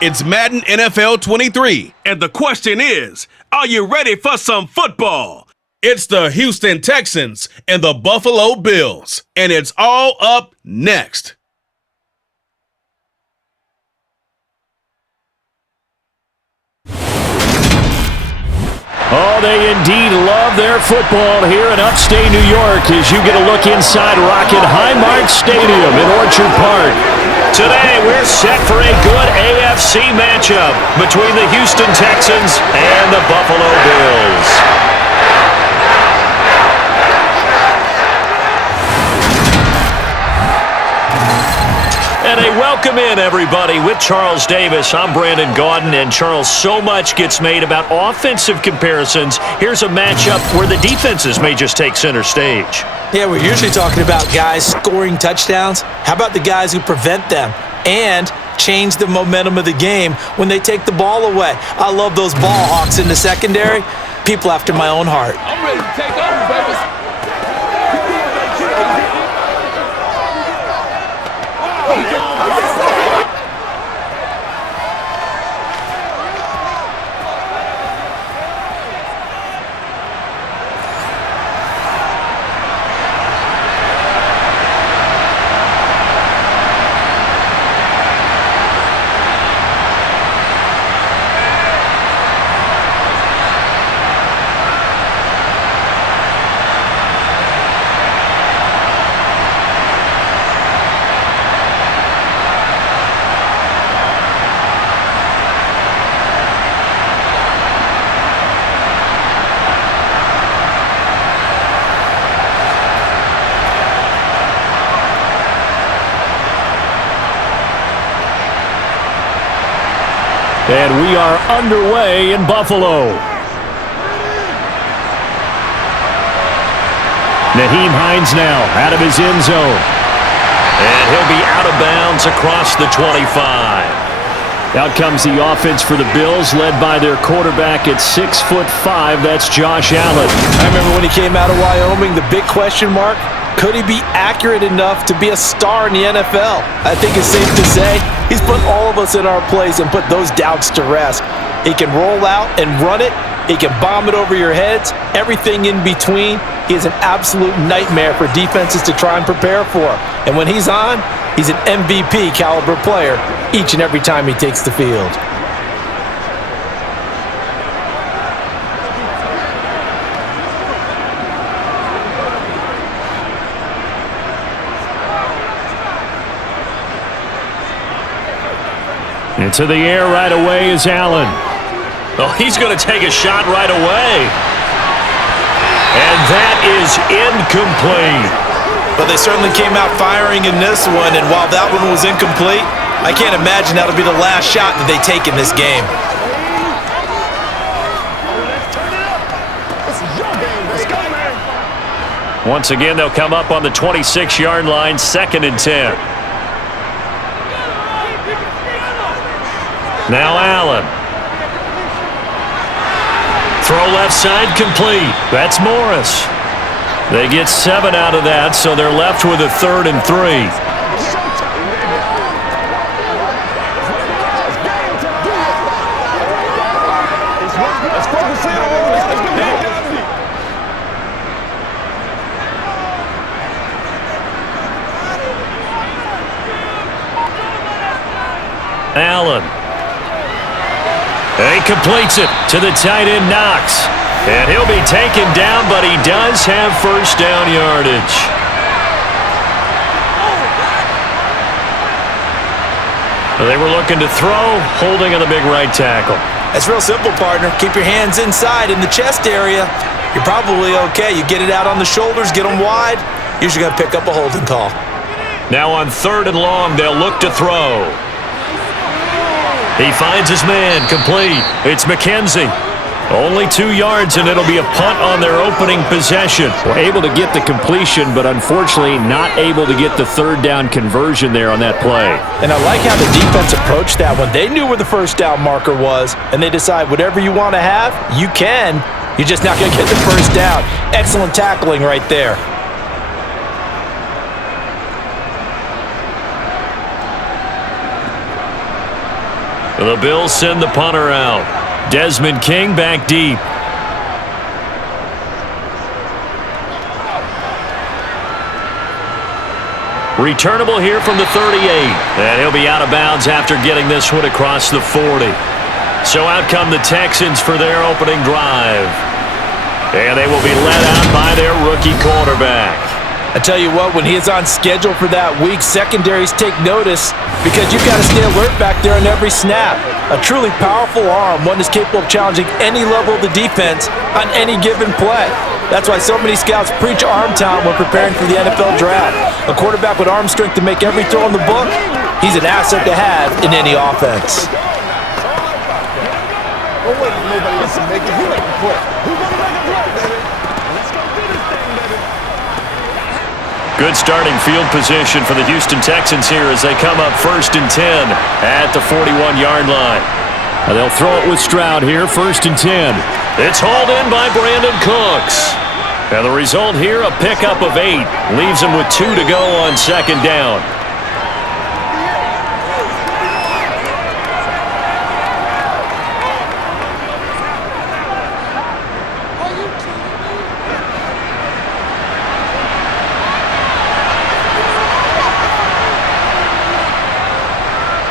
It's Madden NFL 23, and the question is, are you ready for some football? It's the Houston Texans and the Buffalo Bills, and it's all up next. Oh, they indeed love their football here in upstate New York as you get a look inside Rocket Highmark Stadium in Orchard Park. Today, we're set for a good AFC matchup between the Houston Texans and the Buffalo Bills. And a welcome in, everybody, with Charles Davis. I'm Brandon Gaudin, and Charles, so much gets made about offensive comparisons. Here's a matchup where the defenses may just take center stage. Yeah, we're usually talking about guys scoring touchdowns. How about the guys who prevent them and change the momentum of the game when they take the ball away? I love those ball hawks in the secondary. People after my own heart. I'm ready to take over, baby. And we are underway in Buffalo. Nyheim Hines now out of his end zone. And he'll be out of bounds across the 25. Out comes the offense for the Bills, led by their quarterback at 6'5". That's Josh Allen. I remember when he came out of Wyoming, the big question mark, could he be accurate enough to be a star in the NFL? I think it's safe to say he's put all of us in our place and put those doubts to rest. He can roll out and run it. He can bomb it over your heads. Everything in between. He is an absolute nightmare for defenses to try and prepare for. And when he's on, he's an MVP caliber player each and every time he takes the field. Into the air right away is Allen. Oh, he's going to take a shot right away. And that is incomplete. But they certainly came out firing in this one, and while that one was incomplete, I can't imagine that'll be the last shot that they take in this game. Once again, they'll come up on the 26-yard line, 2nd and 10. Now Allen. Throw left side complete. That's Morris. They get 7 out of that, so they're left with a 3rd and 3. Allen. He completes it to the tight end, Knox. And he'll be taken down, but he does have first down yardage. They were looking to throw, holding on the big right tackle. It's real simple, partner. Keep your hands inside in the chest area. You're probably okay. You get it out on the shoulders, get them wide. Usually going to pick up a holding call. Now on 3rd and long, they'll look to throw. He finds his man, complete. It's McKenzie. Only 2 yards, and it'll be a punt on their opening possession. We're able to get the completion, but unfortunately not able to get the 3rd down conversion there on that play. And I like how the defense approached that one. They knew where the first down marker was, and they decide whatever you want to have, you can. You're just not going to get the first down. Excellent tackling right there. The Bills send the punter out. Desmond King back deep. Returnable here from the 38. And he'll be out of bounds after getting this one across the 40. So out come the Texans for their opening drive. And they will be led out by their rookie quarterback. I tell you what, when he is on schedule for that week, secondaries take notice because you've got to stay alert back there on every snap. A truly powerful arm, one that's capable of challenging any level of the defense on any given play. That's why so many scouts preach arm talent when preparing for the NFL draft. A quarterback with arm strength to make every throw in the book, he's an asset to have in any offense. Good starting field position for the Houston Texans here as they come up 1st and 10 at the 41-yard line. And they'll throw it with Stroud here, 1st and 10. It's hauled in by Brandon Cooks. And the result here, a pickup of 8. Leaves him with 2 to go on 2nd down.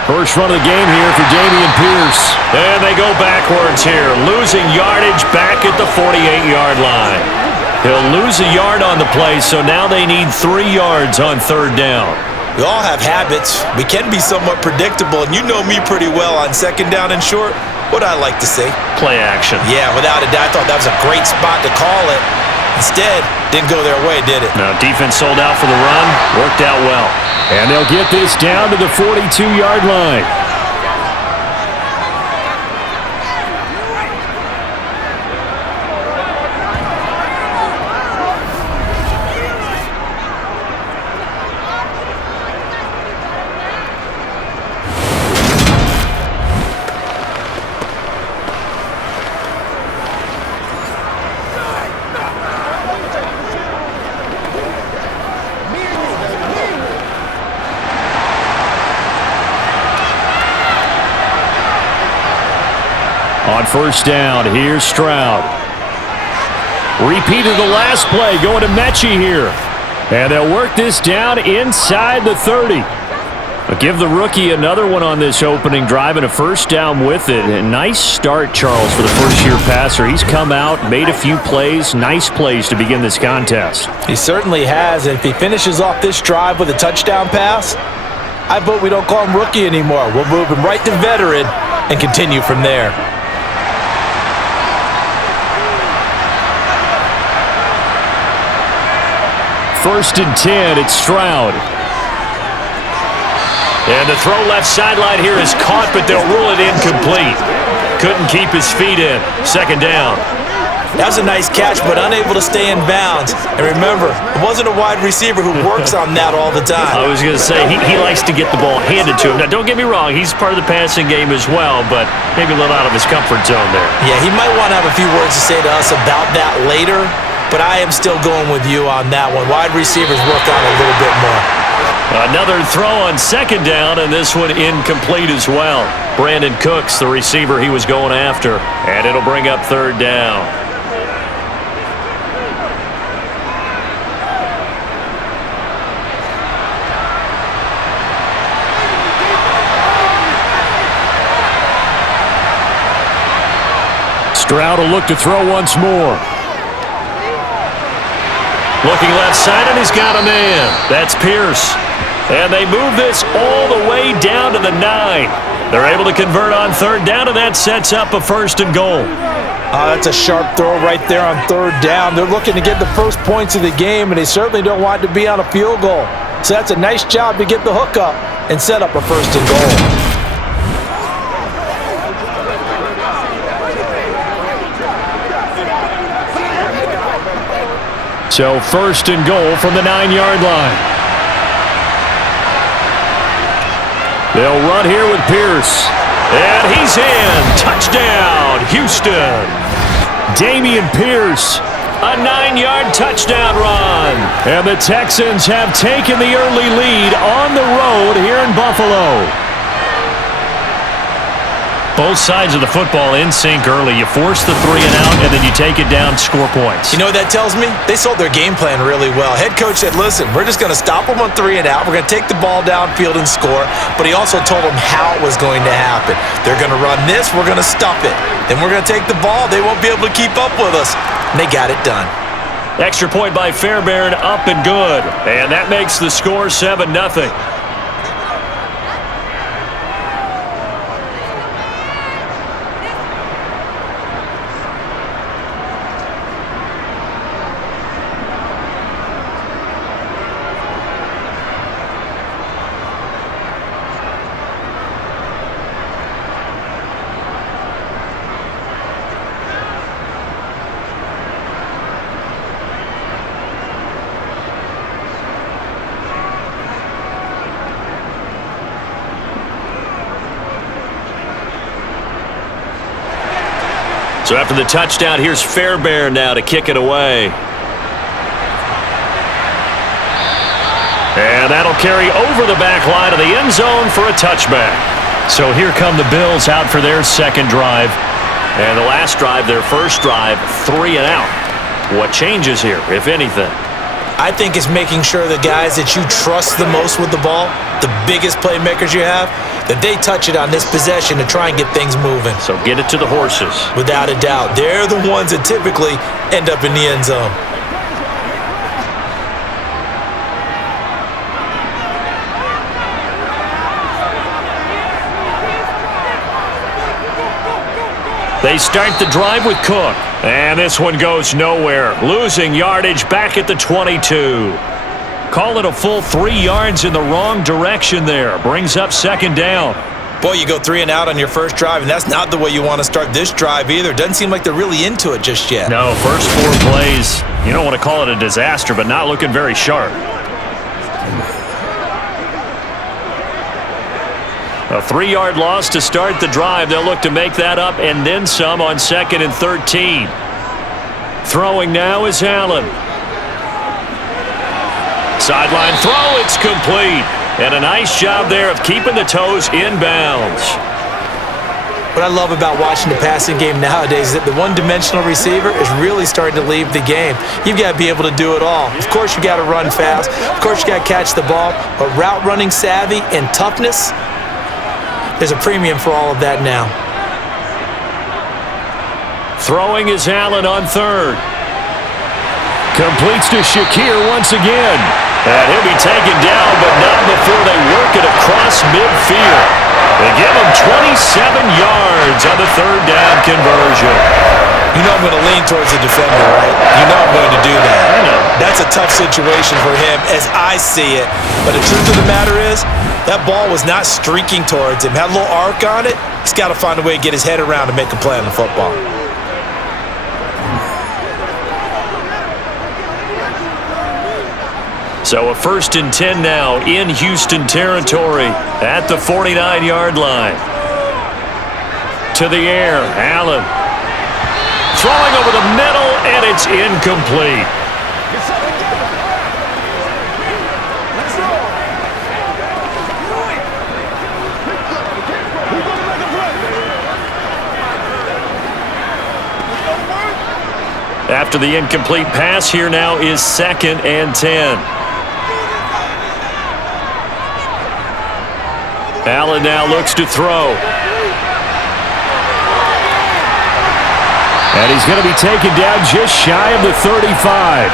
First run of the game here for Dameon Pierce. And they go backwards here, losing yardage back at the 48-yard line. He'll lose a yard on the play, so now they need 3 yards on 3rd down. We all have habits. We can be somewhat predictable, and you know me pretty well on 2nd down and short. What I like to say? Play action. Yeah, without a doubt, I thought that was a great spot to call it. Instead, didn't go their way, did it? No, defense sold out for the run. Worked out well. And they'll get this down to the 42-yard line. On 1st down, here's Stroud. Repeat of the last play, going to Mechie here. And they'll work this down inside the 30. But give the rookie another one on this opening drive and a 1st down with it. A nice start, Charles, for the first-year passer. He's come out, made a few plays, nice plays to begin this contest. He certainly has, and if he finishes off this drive with a touchdown pass, I vote we don't call him rookie anymore. We'll move him right to veteran and continue from there. 1st and 10, it's Stroud. And the throw left sideline here is caught, but they'll rule it incomplete. Couldn't keep his feet in. 2nd down. That was a nice catch, but unable to stay in bounds. And remember, it wasn't a wide receiver who works on that all the time. I was going to say, he likes to get the ball handed to him. Now, don't get me wrong, he's part of the passing game as well, but maybe a little out of his comfort zone there. Yeah, he might want to have a few words to say to us about that later, but I am still going with you on that one. Wide receivers work on a little bit more. Another throw on 2nd down, and this one incomplete as well. Brandon Cooks, the receiver he was going after, and it'll bring up 3rd down. Stroud will look to throw once more. Looking left side, and he's got a man. That's Pierce. And they move this all the way down to the 9. They're able to convert on 3rd down, and that sets up a 1st and goal. That's a sharp throw right there on 3rd down. They're looking to get the first points of the game, and they certainly don't want it to be on a field goal. So that's a nice job to get the hook up and set up a 1st and goal. So 1st and goal from the 9-yard line. They'll run here with Pierce. And he's in. Touchdown, Houston. Dameon Pierce, a 9-yard touchdown run. And the Texans have taken the early lead on the road here in Buffalo. Both sides of the football in sync early. You force the 3 and out, and then you take it down, score points. You know what that tells me? They sold their game plan really well. Head coach said, listen, we're just going to stop them on 3 and out. We're going to take the ball downfield and score. But he also told them how it was going to happen. They're going to run this. We're going to stuff it. Then we're going to take the ball. They won't be able to keep up with us. And they got it done. Extra point by Fairbairn, up and good. And that makes the score 7-0. So after the touchdown, here's Fairbairn now to kick it away. And that'll carry over the back line of the end zone for a touchback. So here come the Bills out for their second drive. And the last drive, their first drive, 3 and out. What changes here, if anything? I think it's making sure the guys that you trust the most with the ball, the biggest playmakers you have, that they touch it on this possession to try and get things moving. So get it to the horses. Without a doubt. They're the ones that typically end up in the end zone. They start the drive with Cook. And this one goes nowhere. Losing yardage back at the 22. Call it a full 3 yards in the wrong direction there. Brings up second down. Boy, you go 3 and out on your first drive, and that's not the way you want to start this drive either. Doesn't seem like they're really into it just yet. No, first 4 plays, you don't want to call it a disaster, but not looking very sharp. A 3-yard loss to start the drive. They'll look to make that up and then some on 2nd and 13. Throwing now is Allen. Sideline throw, it's complete. And a nice job there of keeping the toes inbounds. What I love about watching the passing game nowadays is that the one-dimensional receiver is really starting to leave the game. You've got to be able to do it all. Of course, you got to run fast. Of course, you got to catch the ball. But route running savvy and toughness, there's a premium for all of that now. Throwing is Allen on 3rd. Completes to Shakir once again. And he'll be taken down, but not before they work it across midfield. They give him 27 yards on the 3rd down conversion. You know I'm going to lean towards the defender, right? You know I'm going to do that. I know. That's a tough situation for him as I see it. But the truth of the matter is, that ball was not streaking towards him. Had a little arc on it. He's got to find a way to get his head around and make a play on the football. So a 1st and 10 now in Houston territory at the 49-yard line. To the air, Allen. Throwing over the middle, and it's incomplete. After the incomplete pass, here now is 2nd and 10. Allen now looks to throw. And he's going to be taken down just shy of the 35.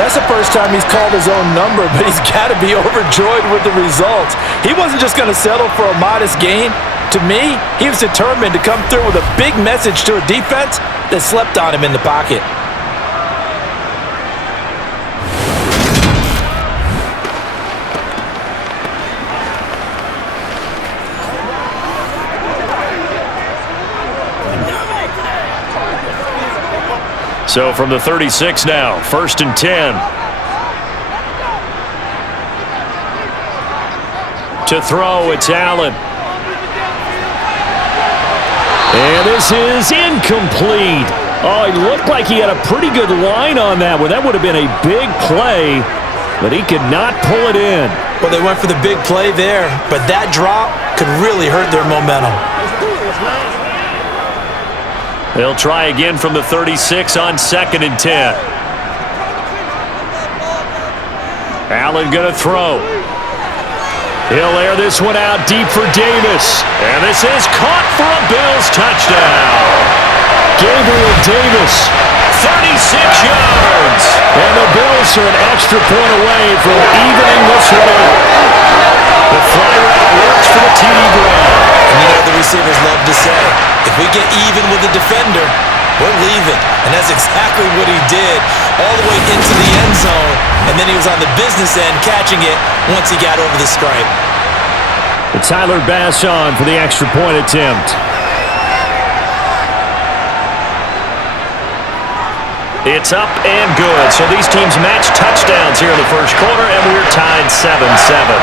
That's the first time he's called his own number, but he's got to be overjoyed with the results. He wasn't just going to settle for a modest gain. To me, he was determined to come through with a big message to a defense that slept on him in the pocket. So from the 36 now, 1st and 10. To throw, it's Allen. And this is incomplete. Oh, it looked like he had a pretty good line on that one. That would have been a big play. but he could not pull it in. Well, they went for the big play there, but that drop could really hurt their momentum. They'll try again from the 36 on 2nd and 10. Allen going to throw. He'll air this one out deep for Davis. And this is caught for a Bills touchdown. Gabriel Davis, 36 yards. And the Bills are an extra point away from evening this one out. The fly route works for the TD grab. And you know the receivers love to say, if we get even with the defender, we're leaving. And that's exactly what he did, all the way into the end zone. And then he was on the business end catching it once he got over the stripe. Tyler Bass on for the extra point attempt. It's up and good. So these teams match touchdowns here in the first quarter, and we're tied 7-7.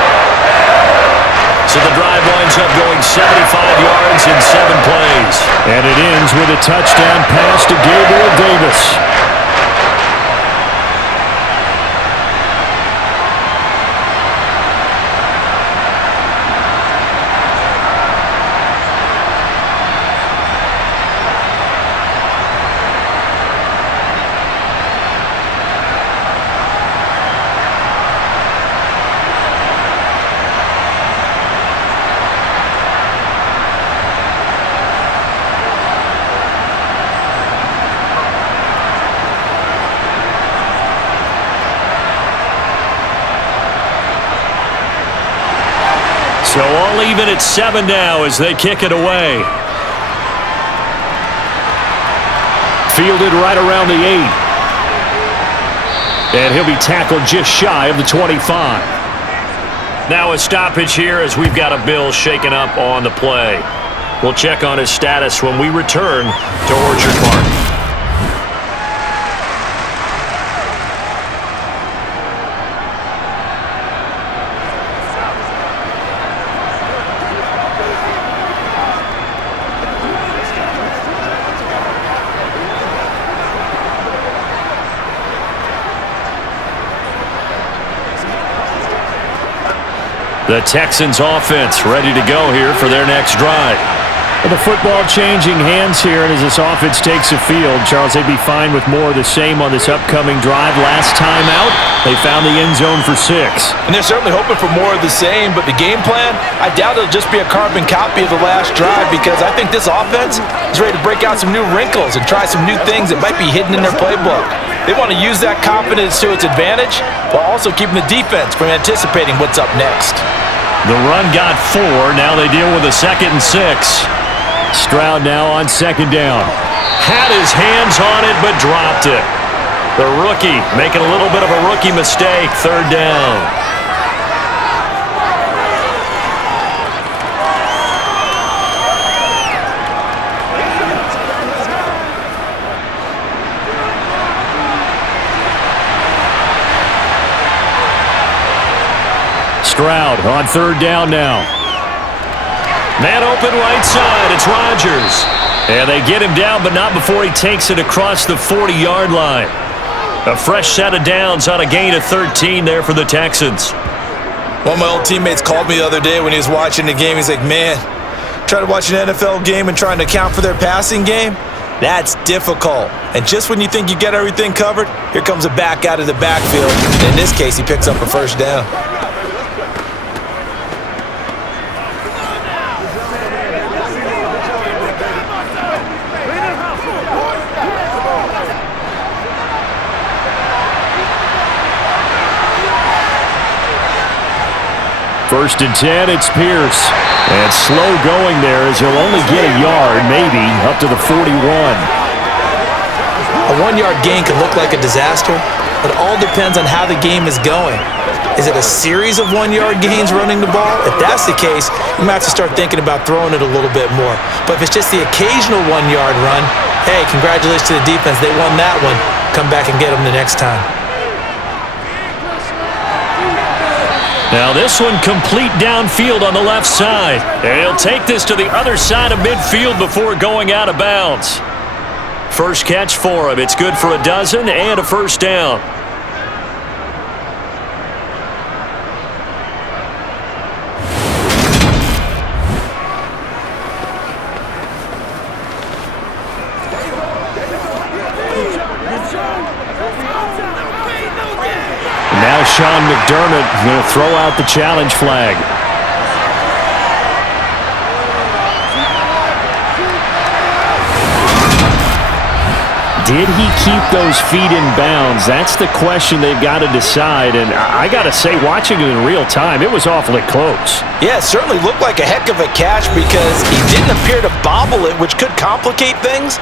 So the drive winds up going 75 yards in 7 plays. And it ends with a touchdown pass to Gabriel Davis. So all even at 7 now as they kick it away. Fielded right around the 8. And he'll be tackled just shy of the 25. Now a stoppage here as we've got a Bill shaken up on the play. We'll check on his status when we return to Orchard Park. The Texans offense ready to go here for their next drive. Well, the football changing hands here, and as this offense takes the field, Charles, they'd be fine with more of the same on this upcoming drive. Last time out, they found the end zone for 6. And they're certainly hoping for more of the same, but the game plan, I doubt it'll just be a carbon copy of the last drive, because I think this offense is ready to break out some new wrinkles and try some new things that might be hidden in their playbook. They want to use that confidence to its advantage while also keeping the defense from anticipating what's up next. The run got 4. Now they deal with a 2nd and 6. Stroud now on 2nd down. Had his hands on it, but dropped it. The rookie making a little bit of a rookie mistake. 3rd down. Stroud on 3rd down now. Man open right side. It's Rodgers. And they get him down, but not before he takes it across the 40-yard line. A fresh set of downs on a gain of 13 there for the Texans. One of my old teammates called me the other day when he was watching the game. He's like, man, trying to watch an NFL game and trying to account for their passing game, that's difficult. And just when you think you get everything covered, here comes a back out of the backfield. And in this case, he picks up a 1st down. First and 10, it's Pierce. And slow going there as he'll only get a yard, maybe, up to the 41. A 1-yard gain can look like a disaster, but it all depends on how the game is going. Is it a series of 1-yard gains running the ball? If that's the case, you might have to start thinking about throwing it a little bit more. But if it's just the occasional 1-yard run, hey, congratulations to the defense. They won that one. Come back and get them the next time. Now this one complete downfield on the left side. And he'll take this to the other side of midfield before going out of bounds. First catch for him. It's good for a dozen and a 1st down. Sean McDermott going to throw out the challenge flag. Did he keep those feet in bounds? That's the question they've got to decide. And I got to say, watching it in real time, it was awfully close. Yeah, it certainly looked like a heck of a catch because he didn't appear to bobble it, which could complicate things.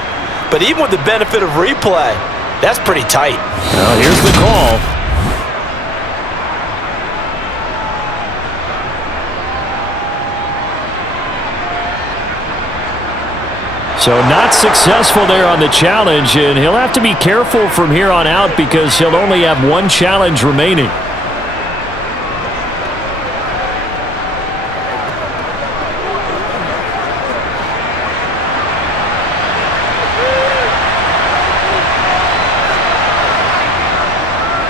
But even with the benefit of replay, that's pretty tight. Well, here's the call. So not successful there on the challenge, and he'll have to be careful from here on out because he'll only have one challenge remaining.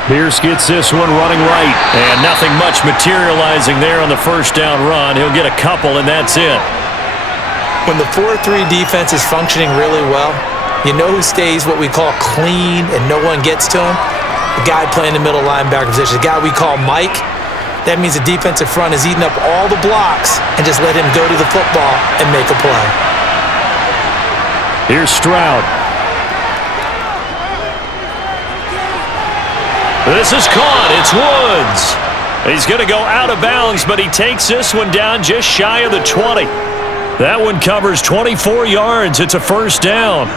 Pierce gets this one running right, and nothing much materializing there on the first down run. He'll get a couple, and that's it. When the 4-3 defense is functioning really well, you know who stays what we call clean and no one gets to him? The guy playing the middle linebacker position, the guy we call Mike. That means the defensive front is eating up all the blocks and just let him go to the football and make a play. Here's Stroud. This is caught. It's Woods. He's going to go out of bounds, but he takes this one down just shy of the 20. That one covers 24 yards. It's a first down.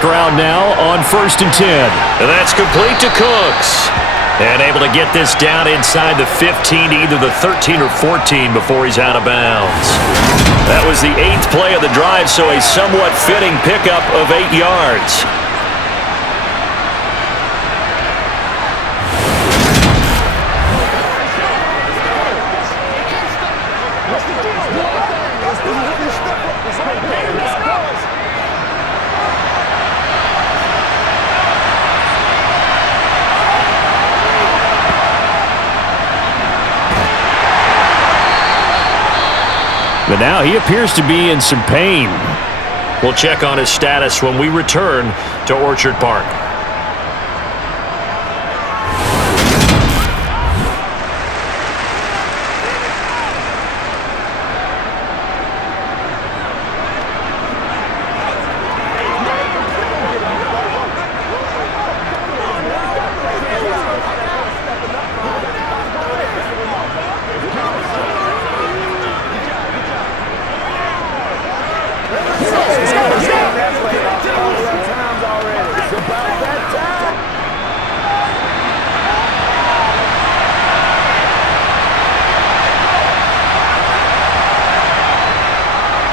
Stroud now on 1st and 10. And that's complete to Cooks. And able to get this down inside the 15, either the 13 or 14 before he's out of bounds. That was the 8th play of the drive, so a somewhat fitting pickup of 8 yards. But now he appears to be in some pain. We'll check on his status when we return to Orchard Park.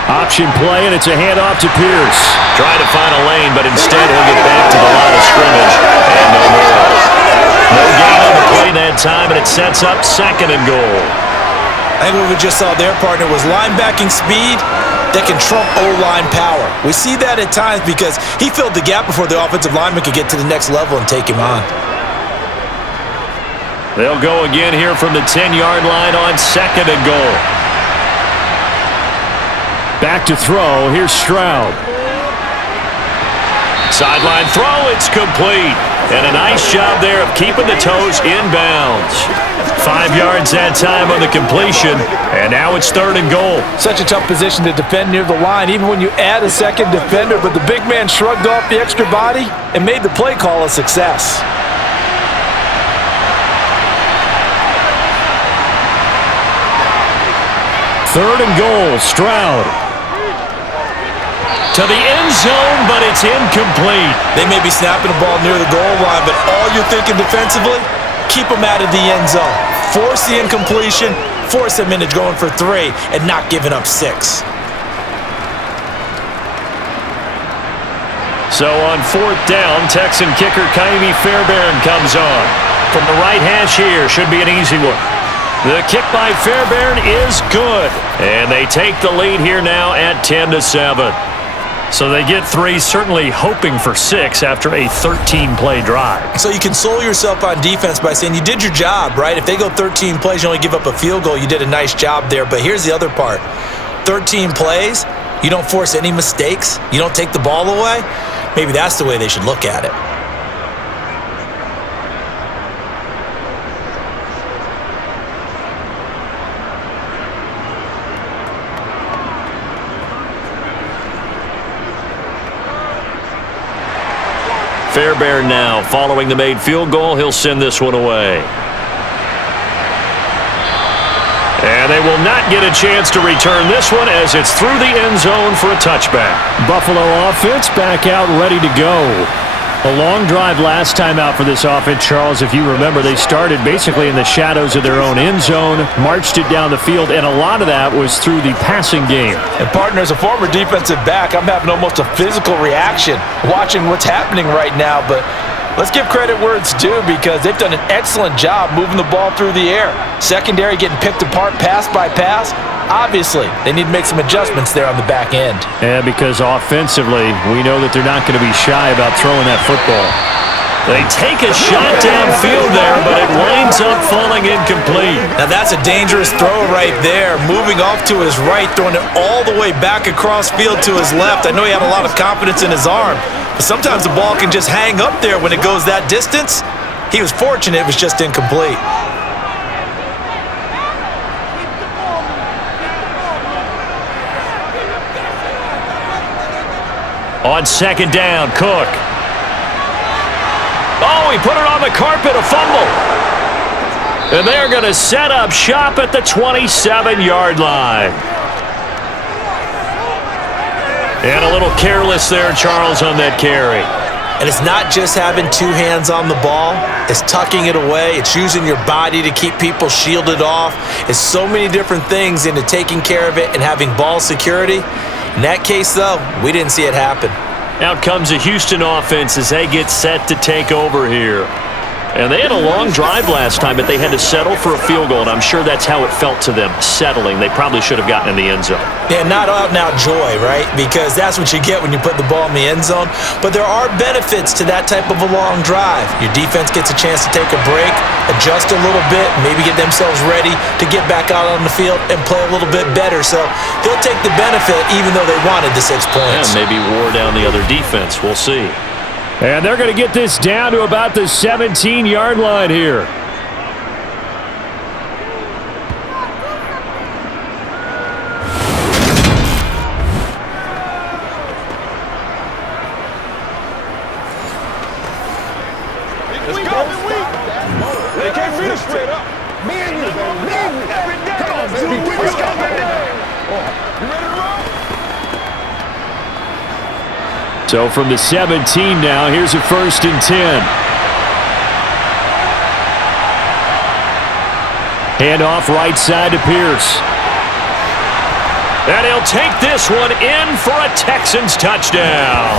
Option play, and it's a handoff to Pierce. Trying to find a lane, but instead he'll get back to the line of scrimmage. And no more. No gain on the play that time, and it sets up 2nd and goal. I think what we just saw there, partner, was linebacking speed that can trump O-line power. We see that at times because he filled the gap before the offensive lineman could get to the next level and take him on. They'll go again here from the 10-yard line on 2nd and goal. Back to throw. Here's Stroud. Sideline throw. It's complete. And a nice job there of keeping the toes in bounds. 5 yards that time on the completion. And now it's 3rd and goal. Such a tough position to defend near the line, even when you add a second defender. But the big man shrugged off the extra body and made the play call a success. Third and goal. Stroud. To the end zone, but it's incomplete. They may be snapping the ball near the goal line, but all you're thinking defensively, keep them out of the end zone. Force the incompletion, force them into going for 3, and not giving up 6. So on 4th down, Texan kicker Kaimi Fairbairn comes on. From the right hash here, should be an easy one. The kick by Fairbairn is good. And they take the lead here now at 10-7. So they get 3, certainly hoping for 6 after a 13-play drive. So you console yourself on defense by saying you did your job, right? If they go 13 plays, you only give up a field goal, you did a nice job there. But here's the other part. 13 plays, you don't force any mistakes, you don't take the ball away. Maybe that's the way they should look at it. Fairbairn now, following the made field goal, he'll send this one away. And they will not get a chance to return this one as it's through the end zone for a touchback. Buffalo offense back out ready to go. A long drive last time out for this offense, Charles. If you remember, they started basically in the shadows of their own end zone, marched it down the field, and a lot of that was through the passing game. And partner, as a former defensive back, I'm having almost a physical reaction watching what's happening right now. But let's give credit where it's due because they've done an excellent job moving the ball through the air. Secondary getting picked apart pass by pass. Obviously, they need to make some adjustments there on the back end. Yeah, because offensively, we know that they're not going to be shy about throwing that football. They take a shot downfield there, but it winds up falling incomplete. Now that's a dangerous throw right there. Moving off to his right, throwing it all the way back across field to his left. I know he had a lot of confidence in his arm, but sometimes the ball can just hang up there when it goes that distance. He was fortunate it was just incomplete. On second down, Cook. Oh, he put it on the carpet, a fumble. And they're going to set up shop at the 27-yard line. And a little careless there, Charles, on that carry. And it's not just having two hands on the ball. It's tucking it away. It's using your body to keep people shielded off. It's so many different things into taking care of it and having ball security. In that case, though, we didn't see it happen. Out comes the Houston offense as they get set to take over here. And they had a long drive last time, but they had to settle for a field goal, and I'm sure that's how it felt to them, settling. They probably should have gotten in the end zone. Yeah, not out-and-out joy, right? Because that's what you get when you put the ball in the end zone. But there are benefits to that type of a long drive. Your defense gets a chance to take a break, adjust a little bit, maybe get themselves ready to get back out on the field and play a little bit better. So they'll take the benefit even though they wanted the 6 points. Yeah, maybe wore down the other defense. We'll see. And they're going to get this down to about the 17-yard line here. Let's go. They can't finish straight up. Me and you, baby. Every day. Come on, baby. Let's go, baby. You ready to roll? So from the 17 now, here's a 1st and 10. Handoff right side to Pierce. And he'll take this one in for a Texans touchdown.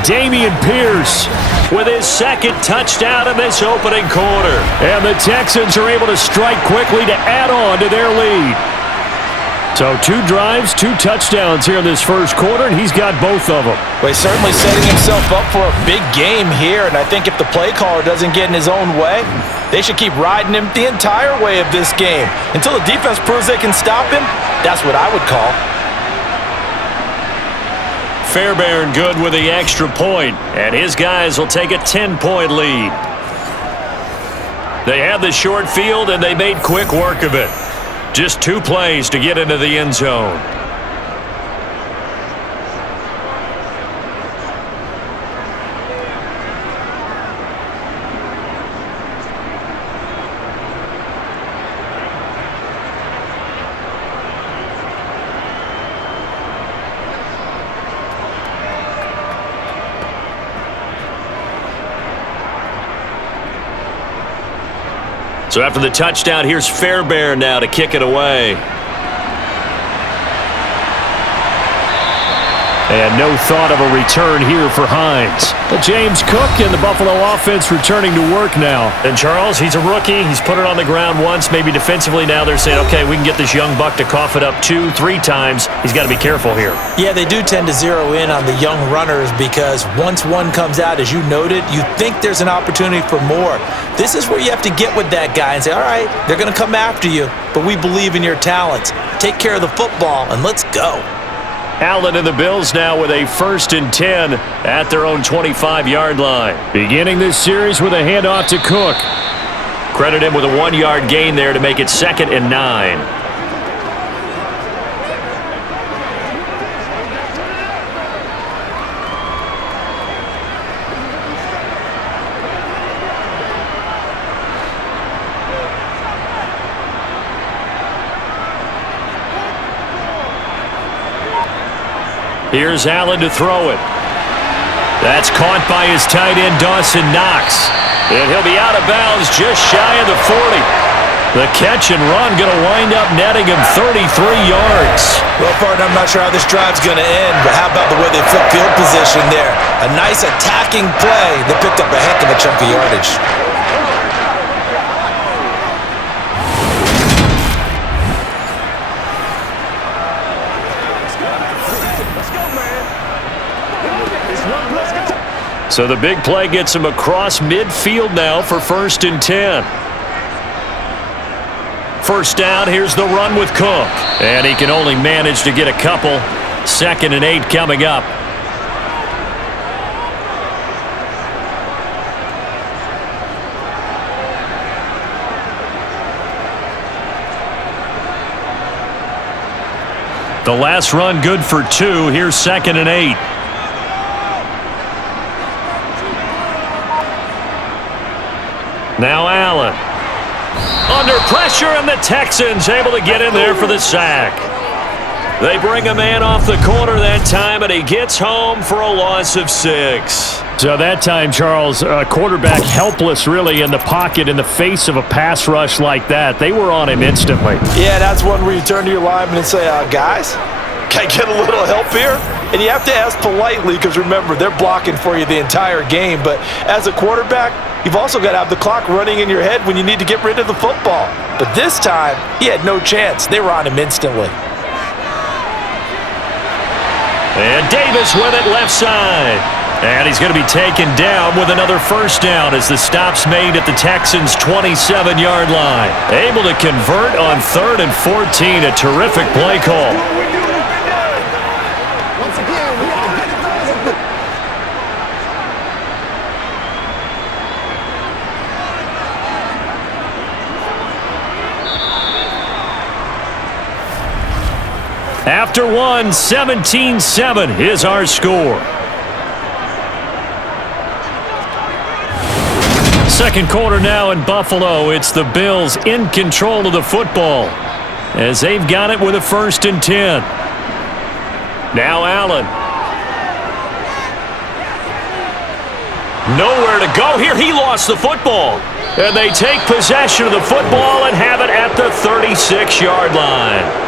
Dameon Pierce with his 2nd touchdown in this opening quarter. And the Texans are able to strike quickly to add on to their lead. So 2 drives, 2 touchdowns here in this first quarter, and he's got both of them. Well, he's certainly setting himself up for a big game here, and I think if the play caller doesn't get in his own way, they should keep riding him the entire way of this game. Until the defense proves they can stop him, that's what I would call. Fairbairn good with the extra point, and his guys will take a 10-point lead. They had the short field, and they made quick work of it. Just 2 plays to get into the end zone. So after the touchdown, here's Fairbairn now to kick it away. And no thought of a return here for Hines. But James Cook and the Buffalo offense returning to work now. And Charles, he's a rookie. He's put it on the ground once, maybe defensively. Now they're saying, okay, we can get this young buck to cough it up 2-3 times. He's got to be careful here. Yeah, they do tend to zero in on the young runners because once one comes out, as you noted, you think there's an opportunity for more. This is where you have to get with that guy and say, all right, they're going to come after you, but we believe in your talents. Take care of the football, and let's go. Allen and the Bills now with a 1st and 10 at their own 25-yard line. Beginning this series with a handoff to Cook. Credit him with a 1-yard gain there to make it 2nd and 9. Here's Allen to throw it. That's caught by his tight end, Dawson Knox. And he'll be out of bounds just shy of the 40. The catch and run going to wind up netting him 33 yards. Well, partner, I'm not sure how this drive's going to end, but how about the way they flip field position there? A nice attacking play that picked up a heck of a chunk of yardage. So the big play gets him across midfield now for 1st and 10. First down, here's the run with Cook. And he can only manage to get a couple. 2nd and 8 coming up. The last run good for 2. Here's 2nd and 8. Now Allen. Under pressure, and the Texans able to get in there for the sack. They bring a man off the corner that time, and he gets home for a loss of 6. So that time, Charles, quarterback helpless really in the pocket in the face of a pass rush like that. They were on him instantly. Yeah, that's one where you turn to your lineman and say, guys, can I get a little help here? And you have to ask politely because, remember, they're blocking for you the entire game. But as a quarterback, you've also got to have the clock running in your head when you need to get rid of the football. But this time, he had no chance. They were on him instantly. And Davis with it left side. And he's going to be taken down with another first down as the stop's made at the Texans' 27-yard line. Able to convert on 3rd and 14. A terrific play call. After one, 17-7 is our score. Second quarter now in Buffalo. It's the Bills in control of the football as they've got it with a 1st and 10. Now Allen. Nowhere to go here. He lost the football. And they take possession of the football and have it at the 36-yard line.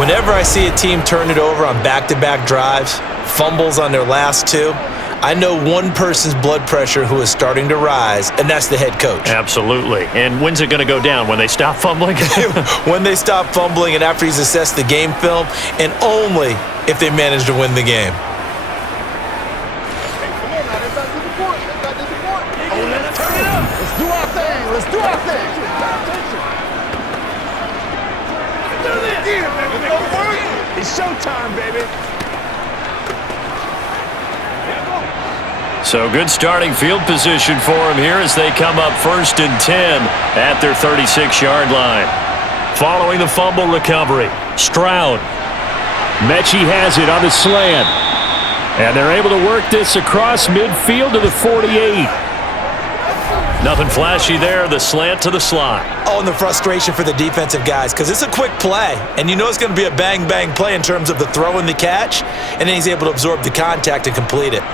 Whenever I see a team turn it over on back-to-back drives, fumbles on their last 2, I know one person's blood pressure who is starting to rise, and that's the head coach. Absolutely. And when's it going to go down? When they stop fumbling? When they stop fumbling and after he's assessed the game film, and only if they manage to win the game. Let's do our thing. Let's do our thing. It's showtime, baby. So good starting field position for him here as they come up 1st and 10 at their 36-yard line. Following the fumble recovery, Stroud. Mechie has it on the slant. And they're able to work this across midfield to the 48. Nothing flashy there, the slant to the slot. Oh, and the frustration for the defensive guys because it's a quick play. And you know it's going to be a bang-bang play in terms of the throw and the catch. And then he's able to absorb the contact and complete it.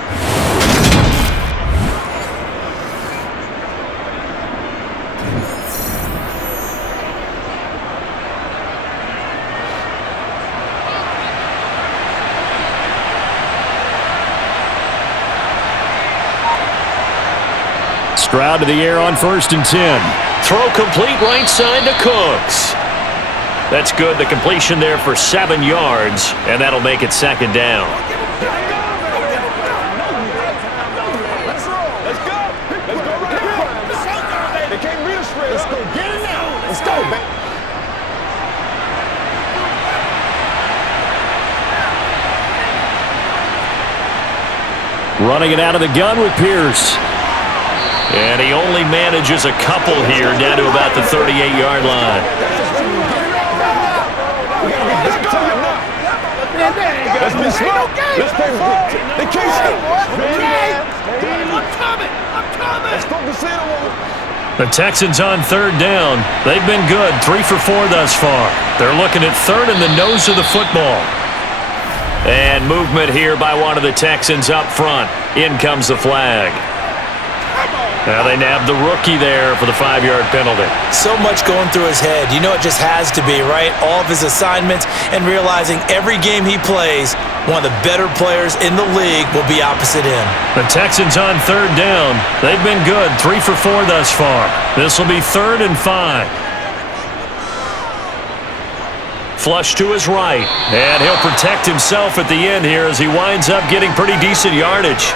Stroud to the air on 1st and 10. Throw complete right side to Cooks. That's good. The completion there for 7 yards, and that'll make it 2nd down. Running it out of the gun with Pierce. And he only manages a couple here down to about the 38-yard line. Let's be smart. Let's play ball. They can't stop. I'm coming. Let's focus in on the Texans on 3rd down. They've been good, 3 for 4 thus far. They're looking at 3rd in the nose of the football. And movement here by one of the Texans up front. In comes the flag. Now they nabbed the rookie there for the 5-yard penalty. So much going through his head. You know it just has to be, right? All of his assignments and realizing every game he plays, one of the better players in the league will be opposite him. The Texans on 3rd down. They've been good, 3 for 4 thus far. This will be 3rd and 5. Flush to his right, and he'll protect himself at the end here as he winds up getting pretty decent yardage.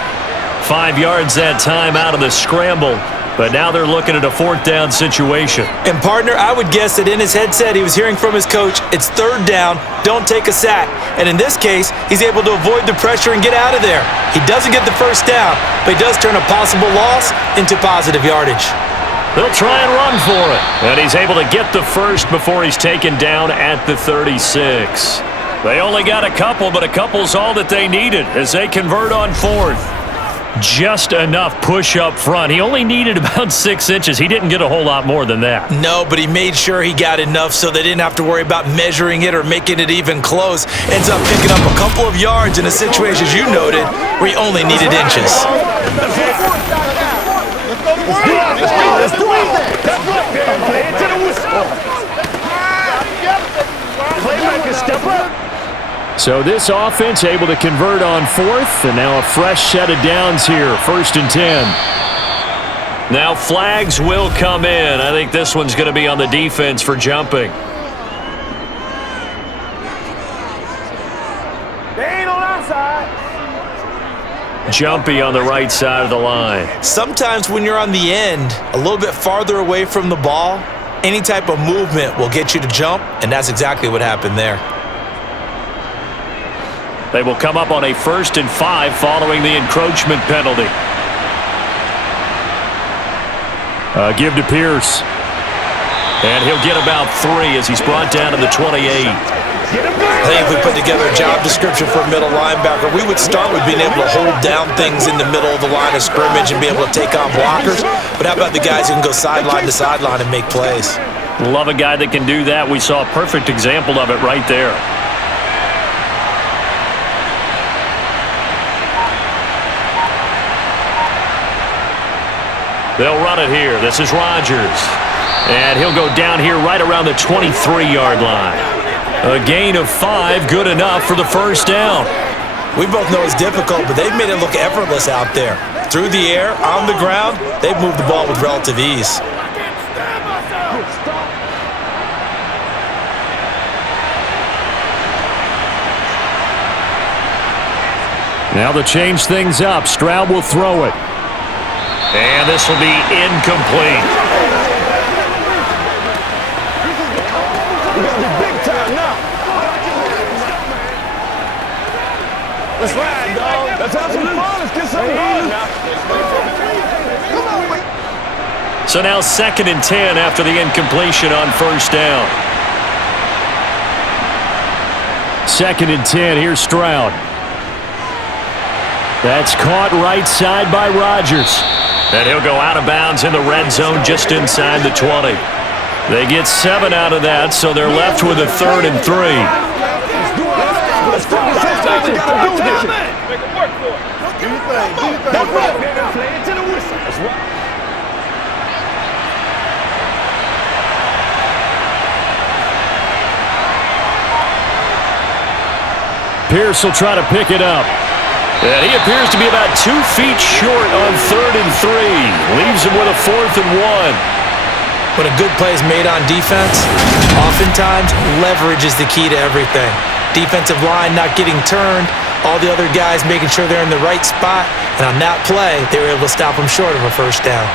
5 yards that time out of the scramble, but now they're looking at a 4th down situation. And partner, I would guess that in his headset he was hearing from his coach, it's 3rd down, don't take a sack. And in this case, he's able to avoid the pressure and get out of there. He doesn't get the 1st down, but he does turn a possible loss into positive yardage. They'll try and run for it. And he's able to get the 1st before he's taken down at the 36. They only got a couple, but a couple's all that they needed as they convert on 4th. Just enough push up front. He only needed about 6 inches. He didn't get a whole lot more than that. No, but he made sure he got enough so they didn't have to worry about measuring it or making it even close. Ends up picking up a couple of yards in a situation, as you noted, where he only needed inches. Let's do it. Play it to the whistle. Playmaker, step up. So this offense able to convert on 4th, and now a fresh set of downs here, 1st and 10. Now flags will come in. I think this one's going to be on the defense for jumping. They ain't on our side. Jumpy on the right side of the line. Sometimes when you're on the end, a little bit farther away from the ball, any type of movement will get you to jump, and that's exactly what happened there. They will come up on a 1st and 5 following the encroachment penalty. Give to Pierce. And he'll get about 3 as he's brought down to the 28. I think if we put together a job description for a middle linebacker, we would start with being able to hold down things in the middle of the line of scrimmage and be able to take on blockers. But how about the guys who can go sideline to sideline and make plays? Love a guy that can do that. We saw a perfect example of it right there. They'll run it here. This is Rodgers. And he'll go down here right around the 23-yard line. A gain of 5, good enough for the 1st down. We both know it's difficult, but they've made it look effortless out there. Through the air, on the ground, they've moved the ball with relative ease. Now to change things up, Stroud will throw it. And this will be incomplete. Let's ride, dog. Let's have some fun. Let's get something going now. So now 2nd and 10 after the incompletion on 1st down. 2nd and 10. Here's Stroud. That's caught right side by Rodgers. And he'll go out of bounds in the red zone just inside the 20. They get 7 out of that, so they're left with a 3rd and 3. Let's go. Make it work for it. Do your thing. Play it to the whistle. That's right. Pierce will try to pick it up. And he appears to be about 2 feet short on 3rd and 3. Leaves him with a 4th and 1. When a good play is made on defense, oftentimes leverage is the key to everything. Defensive line not getting turned, all the other guys making sure they're in the right spot, and on that play, they were able to stop them short of a first down.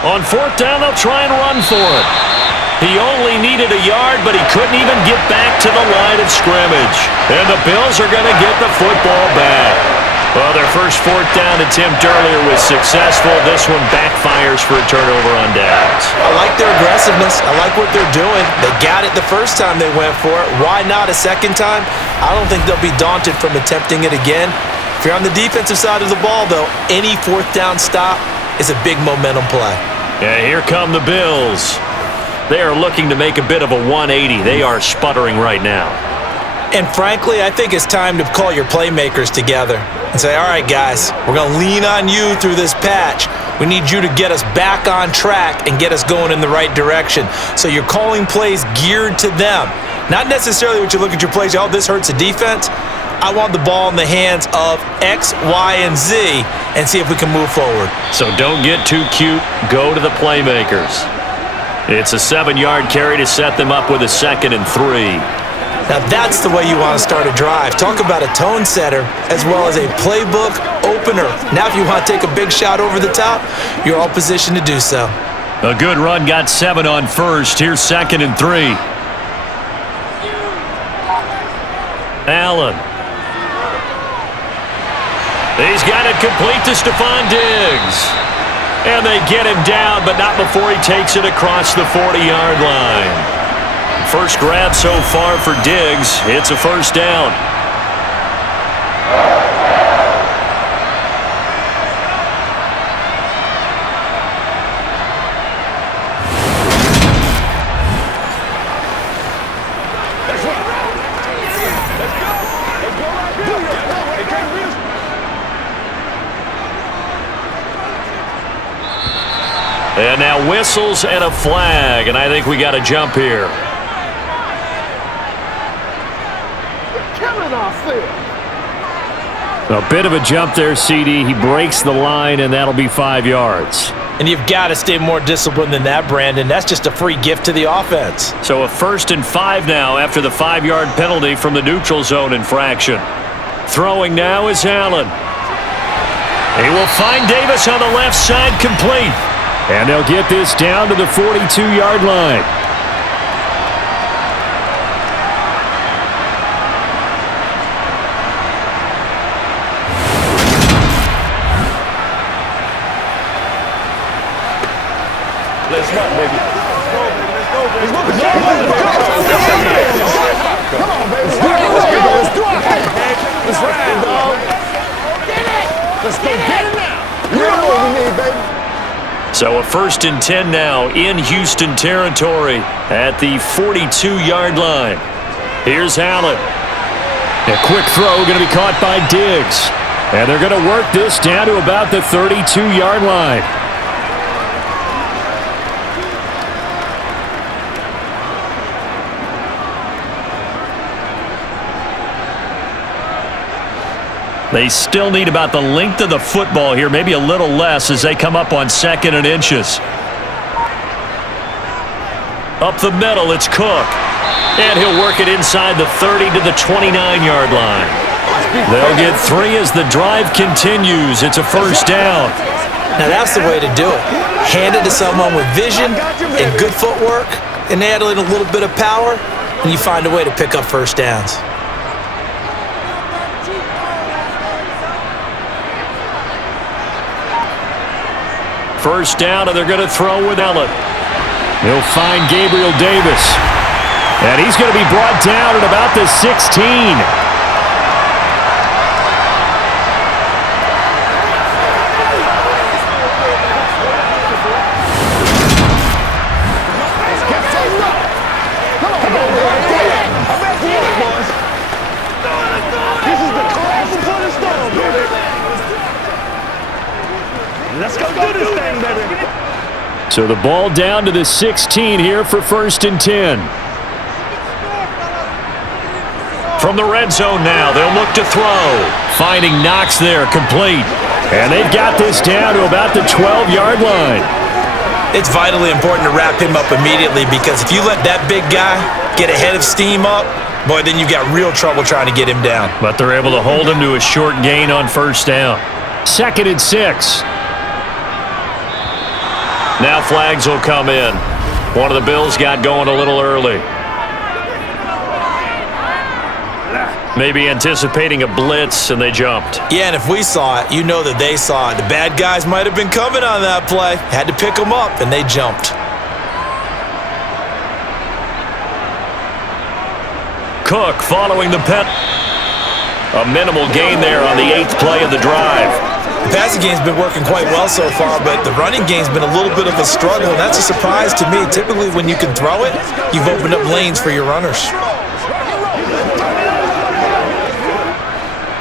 On 4th down, they'll try and run for it. He only needed a yard, but he couldn't even get back to the line of scrimmage. And the Bills are going to get the football back. Well, their first 4th down attempt earlier was successful. This one backfires for a turnover on downs. I like their aggressiveness. I like what they're doing. They got it the first time they went for it. Why not a second time? I don't think they'll be daunted from attempting it again. If you're on the defensive side of the ball, though, any 4th down stop is a big momentum play. Yeah, here come the Bills. They are looking to make a bit of a 180. They are sputtering right now. And frankly, I think it's time to call your playmakers together and say, all right, guys, we're going to lean on you through this patch. We need you to get us back on track and get us going in the right direction. So you're calling plays geared to them. Not necessarily what you look at your plays, oh, this hurts the defense. I want the ball in the hands of X, Y, and Z and see if we can move forward. So don't get too cute. Go to the playmakers. It's a 7-yard carry to set them up with a 2nd and 3. Now that's the way you want to start a drive. Talk about a tone setter as well as a playbook opener. Now if you want to take a big shot over the top, you're all positioned to do so. A good run got 7 on 1st. Here's 2nd and 3. Allen. He's got it complete to Stephon Diggs. And they get him down, but not before he takes it across the 40-yard line. First grab so far for Diggs. It's a first down. And now whistles and a flag, and I think we got a jump here. A bit of a jump there, CD. He breaks the line, and that'll be 5 yards. And you've got to stay more disciplined than that, Brandon. That's just a free gift to the offense. So a 1st and 5 now after the 5-yard penalty from the neutral zone infraction. Throwing now is Allen. He will find Davis on the left side, complete. And they'll get this down to the 42-yard line. Let's go, baby. Let's go, baby. Let's go, baby. Come on, baby. Let's do it. Let's ride, dog. Let's go get it now. You know what we need, baby. So a 1st and 10 now in Houston territory at the 42-yard line. Here's Allen. A quick throw going to be caught by Diggs. And they're going to work this down to about the 32-yard line. They still need about the length of the football here, maybe a little less as they come up on 2nd and inches. Up the middle, it's Cook. And he'll work it inside the 30 to the 29-yard line. They'll get 3 as the drive continues. It's a first down. Now that's the way to do it. Hand it to someone with vision and good footwork, and add in a little bit of power, and you find a way to pick up first downs. First down, and they're going to throw with Allen. He'll find Gabriel Davis. And he's going to be brought down at about the 16. Let's go do this thing, baby. So the ball down to the 16 here for 1st and 10. From the red zone now, they'll look to throw. Finding Knox there, complete. And they've got this down to about the 12-yard line. It's vitally important to wrap him up immediately, because if you let that big guy get ahead of steam up, boy, then you've got real trouble trying to get him down. But they're able to hold him to a short gain on 1st down. 2nd and 6. Now flags will come in. One of the Bills got going a little early. Maybe anticipating a blitz, and they jumped. Yeah, and if we saw it, you know that they saw it. The bad guys might have been coming on that play. Had to pick them up, and they jumped. Cook following the pen. A minimal gain there on the 8th play of the drive. The passing game's been working quite well so far, but the running game's been a little bit of a struggle, and that's a surprise to me. Typically, when you can throw it, you've opened up lanes for your runners.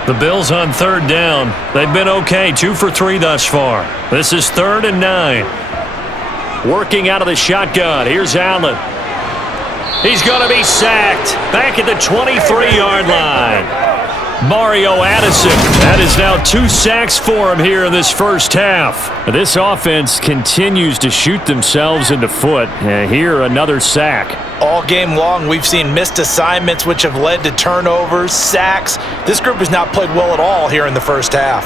The Bills on 3rd down. They've been okay, 2 for 3 thus far. This is 3rd and 9. Working out of the shotgun. Here's Allen. He's going to be sacked. Back at the 23-yard line. Mario Addison. That is now 2 sacks for him here in this first half. This offense continues to shoot themselves in the foot. And here, another sack. All game long, we've seen missed assignments, which have led to turnovers, sacks. This group has not played well at all here in the first half.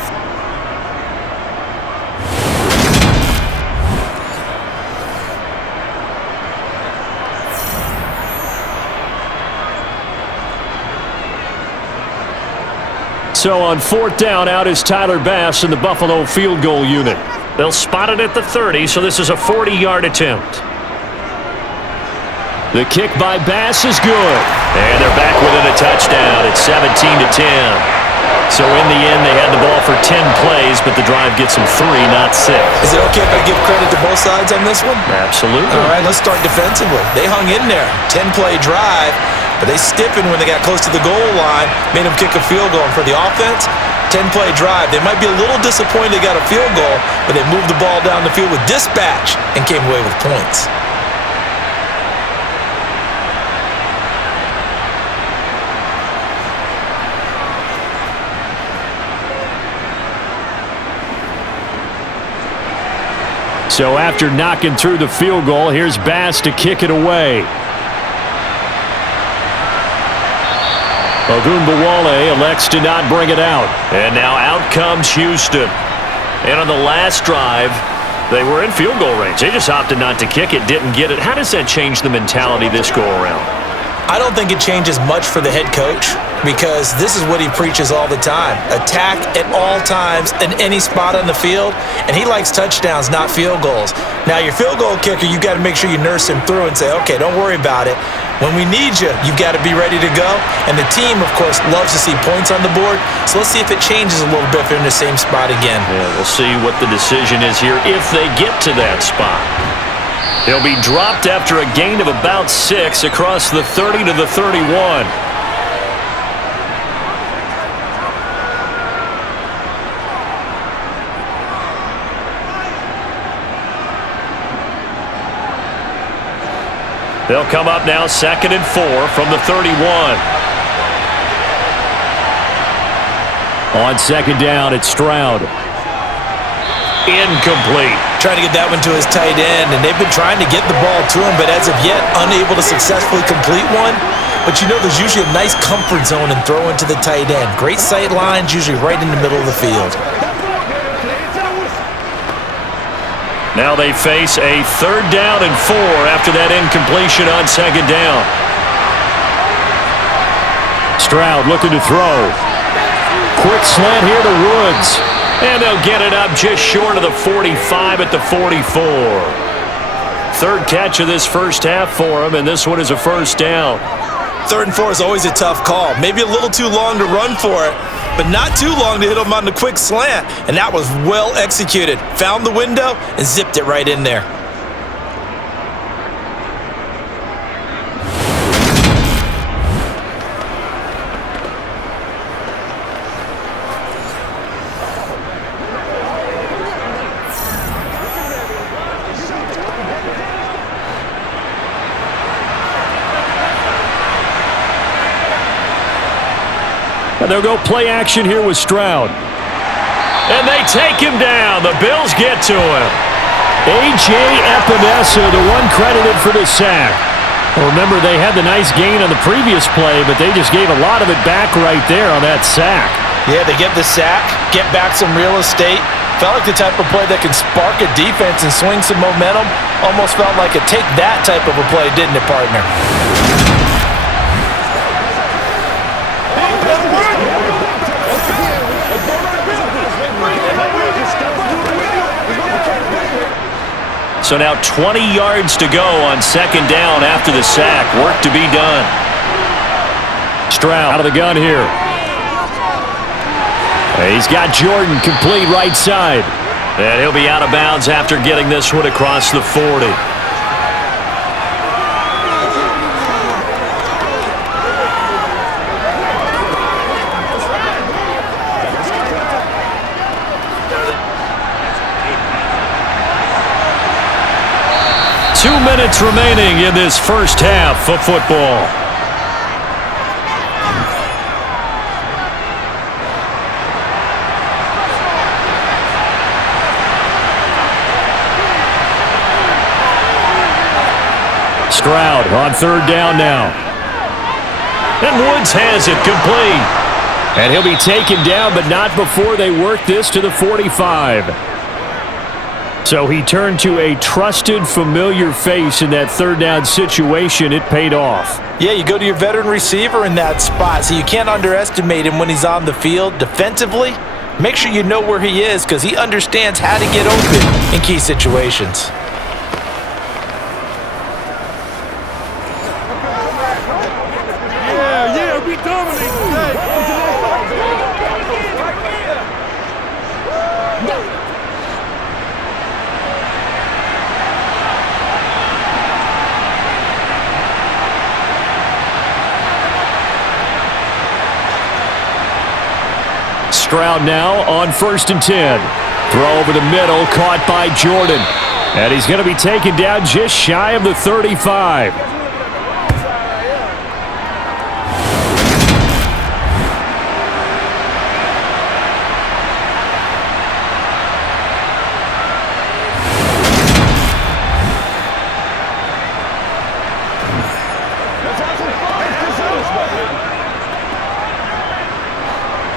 So on 4th down, out is Tyler Bass in the Buffalo field goal unit. They'll spot it at the 30, so this is a 40-yard attempt. The kick by Bass is good. And they're back within a touchdown. It's 17-10. So in the end, they had the ball for 10 plays, but the drive gets them 3, not 6. Is it okay if I give credit to both sides on this one? Absolutely. All right, let's start defensively. They hung in there. 10-play drive, but they stiffened when they got close to the goal line, made them kick a field goal. And for the offense, 10-play drive. They might be a little disappointed they got a field goal, but they moved the ball down the field with dispatch and came away with points. So after knocking through the field goal, here's Bass to kick it away. Ogunbowale elects to not bring it out. And now out comes Houston. And on the last drive, they were in field goal range. They just opted not to kick it, didn't get it. How does that change the mentality this go-around? I don't think it changes much for the head coach, because this is what he preaches all the time. Attack at all times in any spot on the field, and he likes touchdowns, not field goals. Now, your field goal kicker, you've got to make sure you nurse him through and say, okay, don't worry about it. When we need you, you've got to be ready to go. And the team, of course, loves to see points on the board, so let's see if it changes a little bit if they're in the same spot again. Yeah, we'll see what the decision is here if they get to that spot. He'll be dropped after a gain of about 6 across the 30 to the 31. They'll come up now 2nd and 4 from the 31. On 2nd down, it's Stroud. Incomplete. Trying to get that one to his tight end, and they've been trying to get the ball to him, but as of yet, unable to successfully complete one. But you know there's usually a nice comfort zone in throwing to the tight end. Great sight lines, usually right in the middle of the field. Now they face a 3rd down and 4 after that incompletion on 2nd down. Stroud looking to throw. Quick slant here to Woods. And they'll get it up just short of the 45 at the 44. 3rd catch of this first half for him, and this one is a 1st down. 3rd and 4 is always a tough call. Maybe a little too long to run for it, but not too long to hit him on the quick slant. And that was well executed. Found the window and zipped it right in there. And they'll go play action here with Stroud. And they take him down. The Bills get to him. A.J. Epinesa, the one credited for the sack. Remember, they had the nice gain on the previous play, but they just gave a lot of it back right there on that sack. Yeah, they get the sack, get back some real estate. Felt like the type of play that can spark a defense and swing some momentum. Almost felt like a take that type of a play, didn't it, partner? So now 20 yards to go on second down after the sack. Work to be done. Stroud out of the gun here. He's got Jordan complete right side. And he'll be out of bounds after getting this one across the 40. Two minutes remaining in this first half of football. Stroud on third down now. And Woods has it complete. And he'll be taken down, but not before they work this to the 45. So he turned to a trusted, familiar face in that third down situation. It paid off. Yeah, you go to your veteran receiver in that spot, so you can't underestimate him when he's on the field. Defensively, make sure you know where he is because he understands how to get open in key situations. We dominate today. Stroud now on 1st and 10. Throw over the middle, caught by Jordan. And he's going to be taken down just shy of the 35.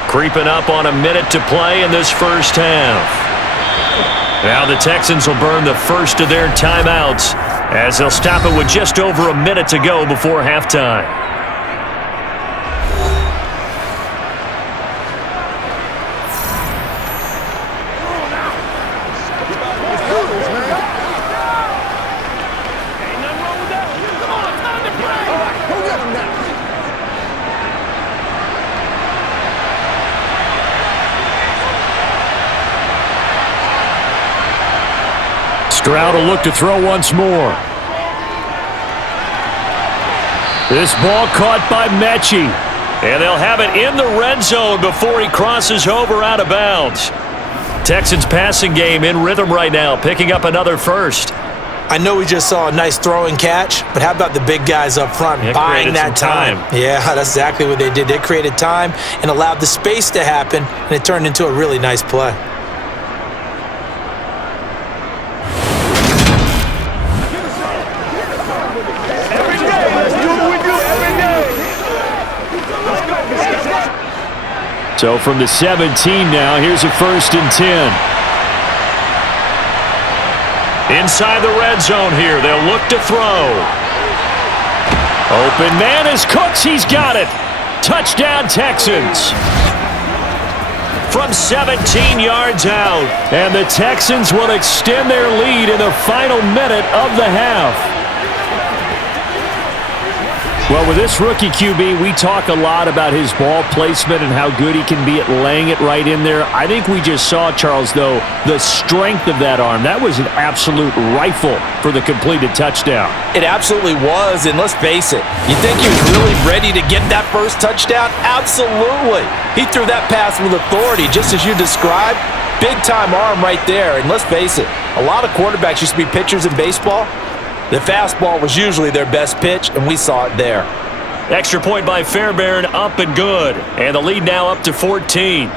Creeping up on a minute to play in this first half. Now the Texans will burn the first of their timeouts as they'll stop it with just over a minute to go before halftime. Stroud will look to throw once more. This ball caught by Mechie. And they'll have it in the red zone before he crosses over out of bounds. Texans passing game in rhythm right now, picking up another first. I know we just saw a nice throwing catch, but how about the big guys up front buying that time? Yeah, that's exactly what they did. They created time and allowed the space to happen, and it turned into a really nice play. So from the 17 now, here's a 1st and 10. Inside the red zone here, they'll look to throw. Open man is Cooks, he's got it. Touchdown Texans. From 17 yards out. And the Texans will extend their lead in the final minute of the half. Well, with this rookie QB, we talk a lot about his ball placement and how good he can be at laying it right in there. I think we just saw, Charles, though, the strength of that arm. That was an absolute rifle for the completed touchdown. It absolutely was, and let's face it, you think he was really ready to get that first touchdown? Absolutely. He threw that pass with authority, just as you described. Big-time arm right there, and let's face it, a lot of quarterbacks used to be pitchers in baseball. The fastball was usually their best pitch, and we saw it there. Extra point by Fairbairn, up and good. And the lead now up to 14.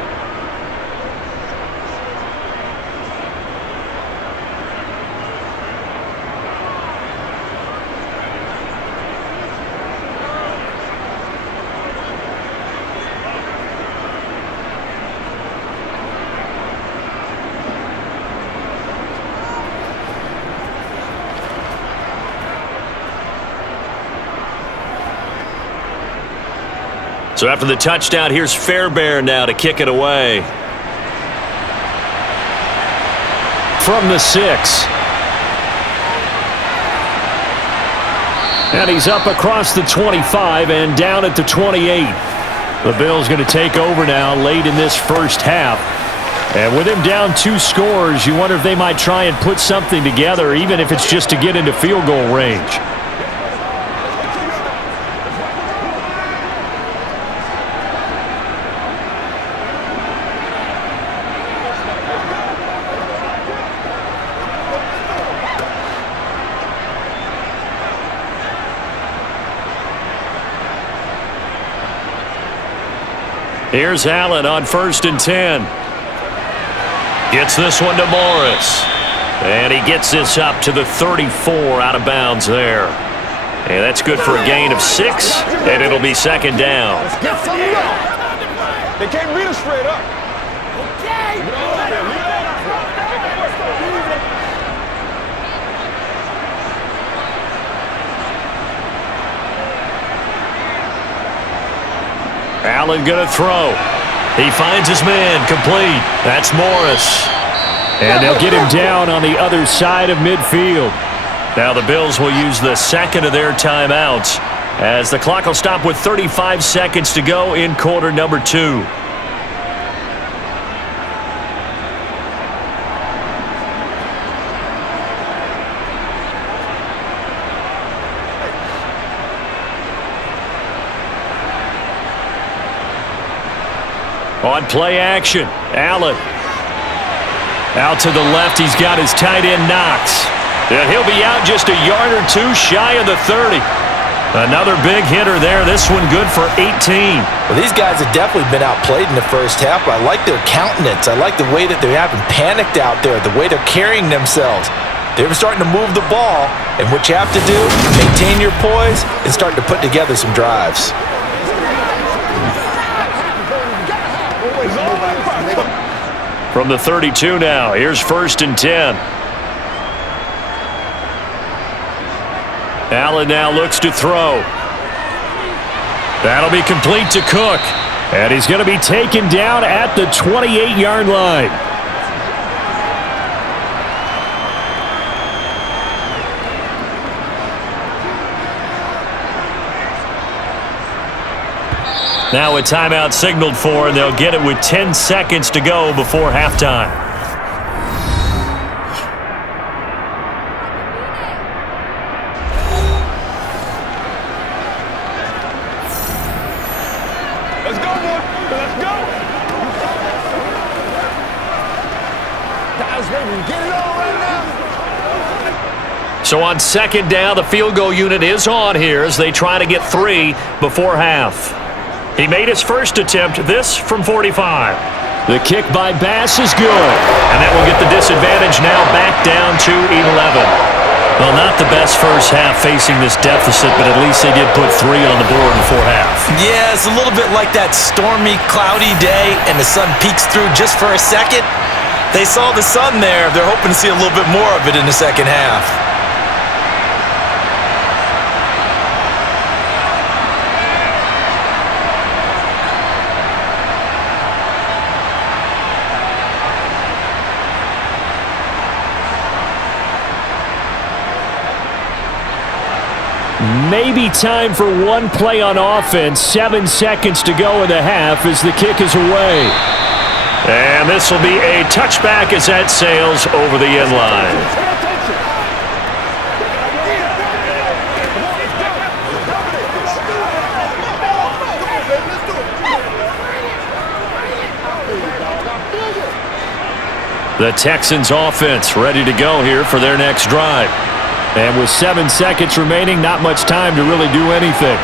So after the touchdown, here's Fairbairn now to kick it away. From the 6. And he's up across the 25 and down at the 28. The Bills going to take over now late in this first half. And with him down 2 scores, you wonder if they might try and put something together, even if it's just to get into field goal range. Here's Allen on 1st and 10. Gets this one to Morris. And he gets this up to the 34 out of bounds there. And that's good for a gain of 6, and it'll be 2nd down. They can't beat us straight up. Allen going to throw. He finds his man, complete. That's Morris. And they'll get him down on the other side of midfield. Now the Bills will use the second of their timeouts as the clock will stop with 35 seconds to go in quarter number 2. On play action, Allen. Out to the left, he's got his tight end Knox. And he'll be out just a yard or 2 shy of the 30. Another big hitter there, this one good for 18. Well, these guys have definitely been outplayed in the first half, but I like their countenance. I like the way that they haven't panicked out there, the way they're carrying themselves. They're starting to move the ball, and what you have to do, maintain your poise and start to put together some drives. From the 32 now, here's 1st and 10. Allen now looks to throw. That'll be complete to Cook. And he's going to be taken down at the 28-yard line. Now a timeout signaled for, and they'll get it with 10 seconds to go before halftime. Let's go, boy. Let's go. Guys, baby, get it on right now. So on 2nd down, the field goal unit is on here as they try to get 3 before half. He made his first attempt, this from 45. The kick by Bass is good. And that will get the disadvantage now back down to 11. Well, not the best first half facing this deficit, but at least they did put 3 on the board before half. Yeah, it's a little bit like that stormy, cloudy day, and the sun peeks through just for a second. They saw the sun there. They're hoping to see a little bit more of it in the second half. Maybe time for one play on offense. 7 seconds to go in the half as the kick is away. And this will be a touchback as that sails over the end line. The Texans offense ready to go here for their next drive. And with 7 seconds remaining, not much time to really do anything.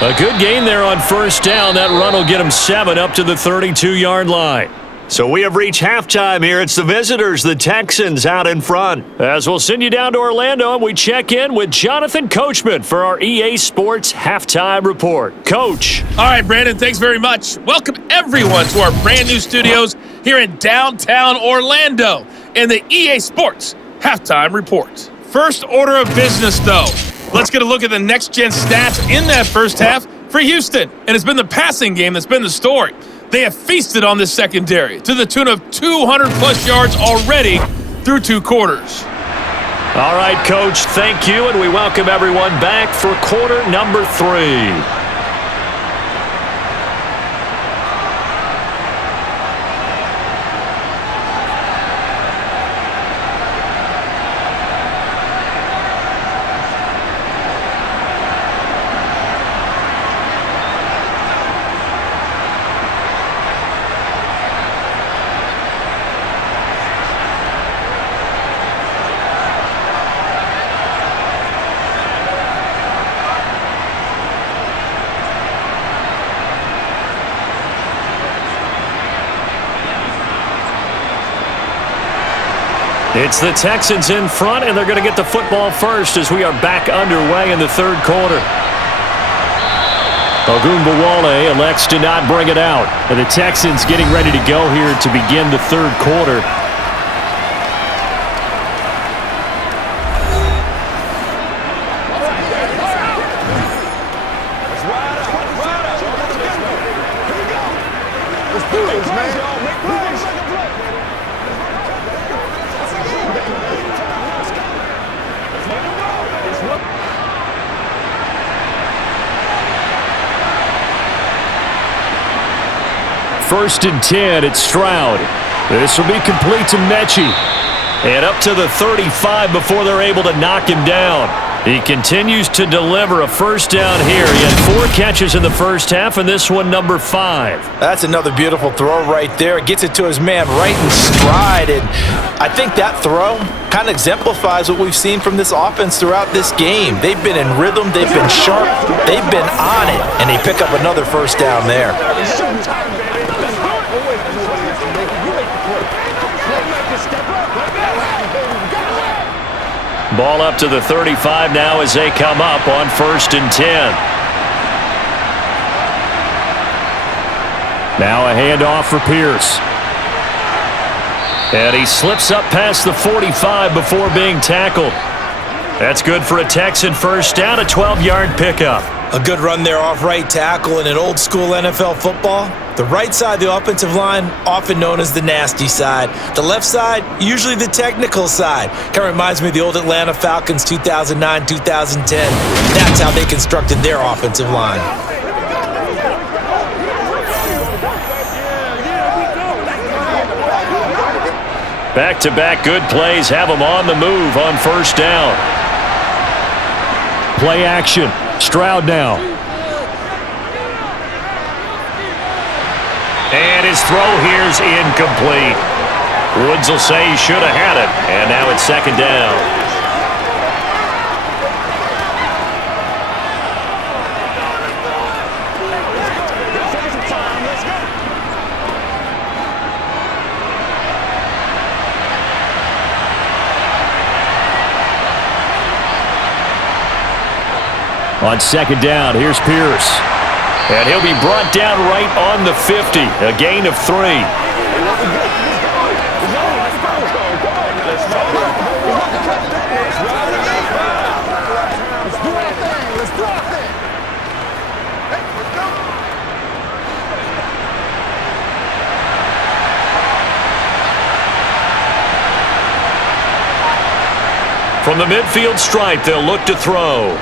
A good gain there on first down. That run will get him 7 up to the 32-yard line. So we have reached halftime here. It's the visitors, the Texans, out in front. As we'll send you down to Orlando, and we check in with Jonathan Coachman for our EA Sports Halftime Report. Coach. All right, Brandon, thanks very much. Welcome, everyone, to our brand new studios here in downtown Orlando in the EA Sports Halftime Report. First order of business, though. Let's get a look at the next-gen stats in that first half for Houston. And it's been the passing game that's been the story. They have feasted on this secondary to the tune of 200-plus yards already through 2 quarters. All right, Coach, thank you, and we welcome everyone back for quarter number 3. It's the Texans in front, and they're going to get the football first as we are back underway in the third quarter. Ogunbowale elects to not bring it out. And the Texans getting ready to go here to begin the third quarter. First and 10, it's Stroud. This will be complete to Mechie. And up to the 35 before they're able to knock him down. He continues to deliver a first down here. He had 4 catches in the first half, and this one number 5. That's another beautiful throw right there. Gets it to his man right in stride. And I think that throw kind of exemplifies what we've seen from this offense throughout this game. They've been in rhythm. They've been sharp. They've been on it. And they pick up another first down there. Ball up to the 35 now as they come up on first and 10. Now a handoff for Pierce. And he slips up past the 45 before being tackled. That's good for a Texan first down, a 12-yard pickup. A good run there off right tackle in an old-school NFL football. The right side of the offensive line, often known as the nasty side. The left side, usually the technical side. Kind of reminds me of the old Atlanta Falcons 2009-2010. That's how they constructed their offensive line. Back-to-back good plays have them on the move on first down. Play action. Stroud now. And his throw here's incomplete. Woods will say he should have had it. And now it's second down. On second down, here's Pierce. And he'll be brought down right on the 50. A gain of 3. From the midfield stripe, they'll look to throw.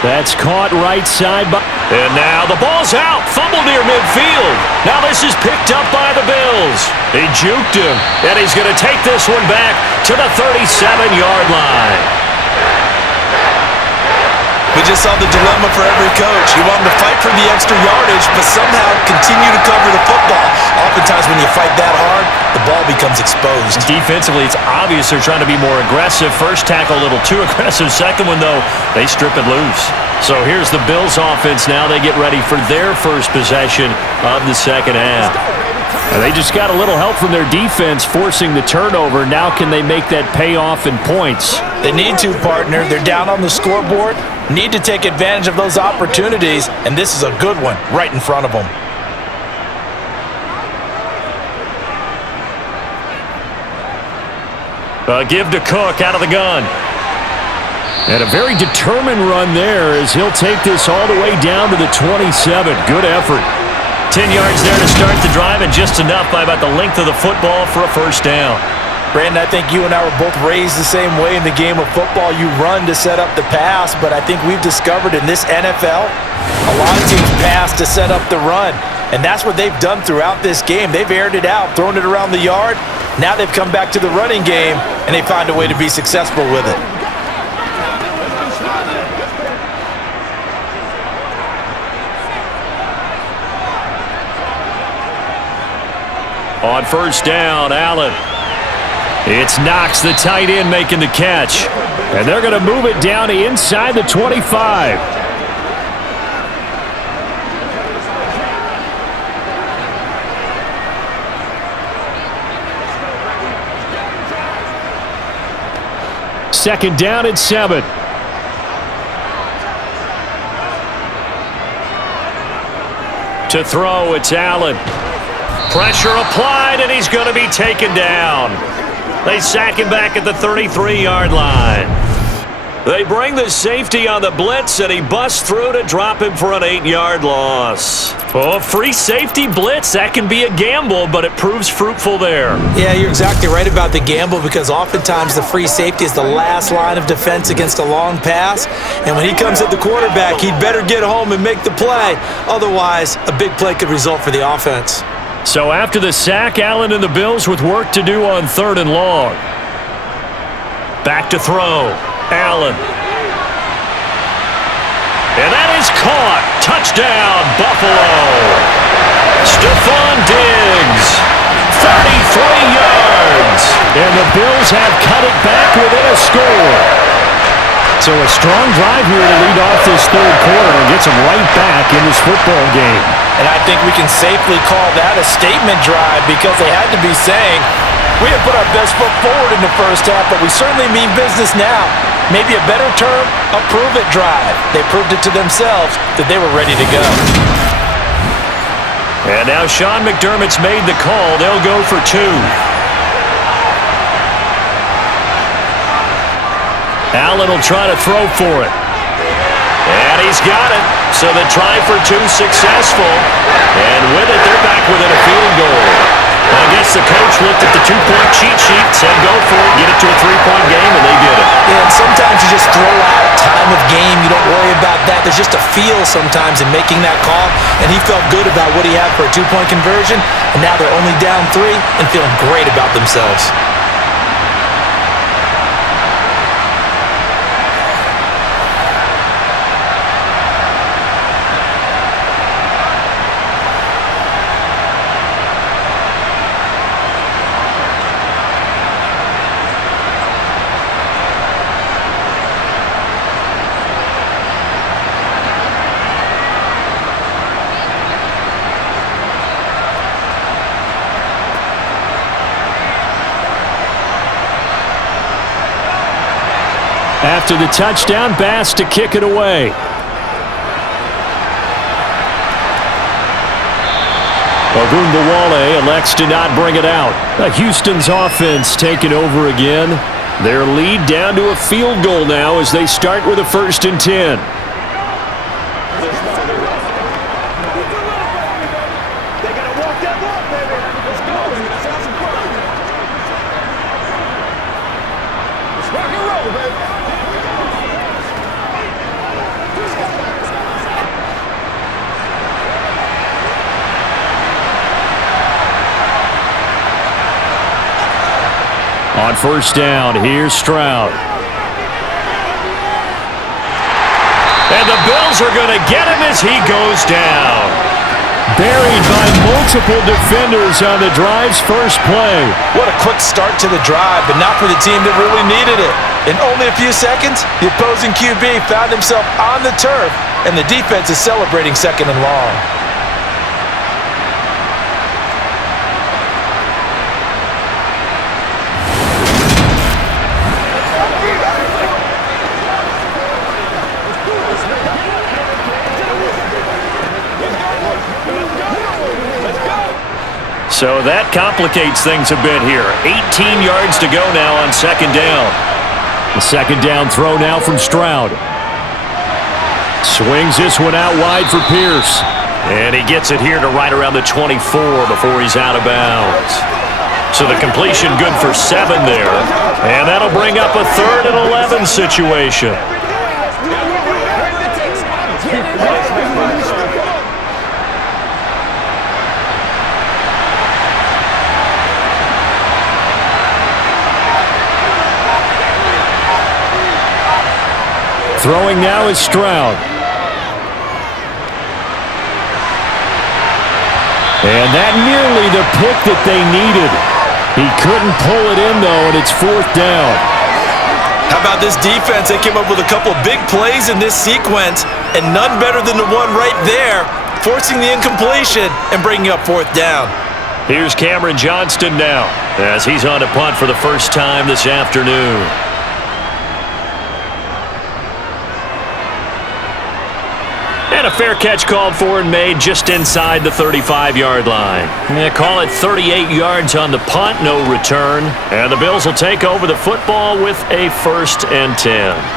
That's caught right side. And now the ball's out. Fumble near midfield. Now this is picked up by the Bills. He juked him. And he's going to take this one back to the 37-yard line. We just saw the dilemma for every coach. You want them to fight for the extra yardage, but somehow continue to cover the football. Oftentimes when you fight that hard, the ball becomes exposed. Defensively, it's obvious they're trying to be more aggressive. First tackle a little too aggressive. Second one, though, they strip it loose. So here's the Bills offense now. They get ready for their first possession of the second half. And they just got a little help from their defense forcing the turnover. Now can they make that pay off in points? They need to, partner. They're down on the scoreboard. Need to take advantage of those opportunities, and this is a good one right in front of them. Give to Cook out of the gun. And a very determined run there as he'll take this all the way down to the 27. Good effort. 10 yards there to start the drive, and just enough by about the length of the football for a first down. Brandon, I think you and I were both raised the same way in the game of football. You run to set up the pass, but I think we've discovered in this NFL, a lot of teams pass to set up the run. And that's what they've done throughout this game. They've aired it out, thrown it around the yard. Now they've come back to the running game, and they find a way to be successful with it. On first down, Allen. It's Knox, the tight end, making the catch. And they're going to move it down to inside the 25. Second down at 7. To throw, it's Allen. Pressure applied, and he's going to be taken down. They sack him back at the 33-yard line. They bring the safety on the blitz, and he busts through to drop him for an 8-yard loss. Oh, free safety blitz, that can be a gamble, but it proves fruitful there. Yeah, you're exactly right about the gamble, because oftentimes the free safety is the last line of defense against a long pass. And when he comes at the quarterback, he'd better get home and make the play. Otherwise, a big play could result for the offense. So after the sack, Allen and the Bills with work to do on 3rd and long. Back to throw. Allen. And that is caught. Touchdown, Buffalo. Stephon Diggs. 33 yards. And the Bills have cut it back within a score. So a strong drive here to lead off this 3rd quarter and gets them right back in this football game. And I think we can safely call that a statement drive, because they had to be saying, we have put our best foot forward in the first half, but we certainly mean business now. Maybe a better term, a prove-it drive. They proved it to themselves that they were ready to go. And now Sean McDermott's made the call. They'll go for 2. Allen will try to throw for it. And he's got it. So the try for 2 successful. And with it, they're back within a field goal. I guess the coach looked at the 2-point cheat sheet, said go for it, get it to a 3-point game, and they did it. Yeah, and sometimes you just throw out time of game. You don't worry about that. There's just a feel sometimes in making that call. And he felt good about what he had for a 2-point conversion. And now they're only down 3 and feeling great about themselves. After the touchdown, Bass to kick it away. Ogunbowale elects to not bring it out. Houston's offense taking over again. Their lead down to a field goal now as they start with a 1st and 10. On first down, here's Stroud. tackles are going to get him as he goes down. Buried by multiple defenders on the drive's first play. What a quick start to the drive, but not for the team that really needed it. In only a few seconds, the opposing QB found himself on the turf, and the defense is celebrating second and long. So that complicates things a bit here. 18 yards to go now on second down. The second down throw now from Stroud. Swings this one out wide for Pierce. And he gets it here to right around the 24 before he's out of bounds. So the completion good for 7 there. And that'll bring up a 3rd and 11 situation. Throwing now is Stroud. And that nearly the pick that they needed. He couldn't pull it in, though, and it's 4th down. How about this defense? They came up with a couple big plays in this sequence, and none better than the one right there, forcing the incompletion and bringing up 4th down. Here's Cameron Johnston now, as he's on to punt for the first time this afternoon. And a fair catch called for and made just inside the 35-yard line. Call it 38 yards on the punt, no return. And the Bills will take over the football with a 1st and 10.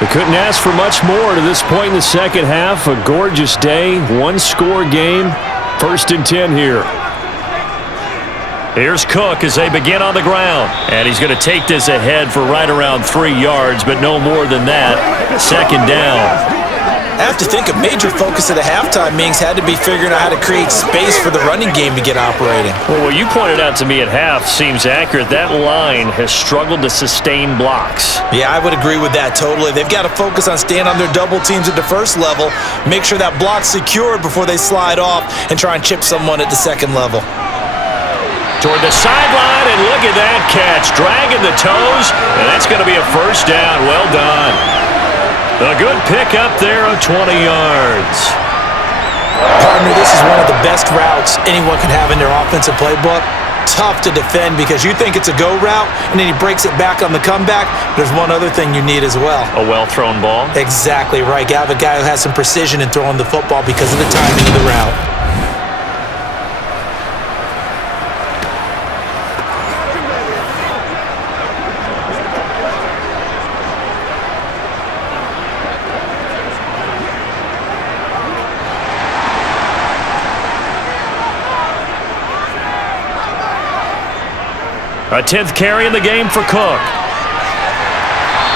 They couldn't ask for much more to this point in the second half. A gorgeous day, 1-score game, 1st and 10 here. Here's Cook as they begin on the ground. And he's going to take this ahead for right around 3 yards, but no more than that. 2nd down. I have to think a major focus of the halftime meetings had to be figuring out how to create space for the running game to get operating. Well, what you pointed out to me at half seems accurate. That line has struggled to sustain blocks. Yeah, I would agree with that totally. They've got to focus on staying on their double teams at the first level, make sure that block's secured before they slide off and try and chip someone at the second level. Toward the sideline, and look at that catch. Dragging the toes, and that's going to be a 1st down. Well done. A good pick up there of 20 yards. Partner, this is one of the best routes anyone can have in their offensive playbook. Tough to defend because you think it's a go route, and then he breaks it back on the comeback. There's one other thing you need as well. A well-thrown ball? Exactly right. You have a guy who has some precision in throwing the football because of the timing of the route. A 10th carry in the game for Cook.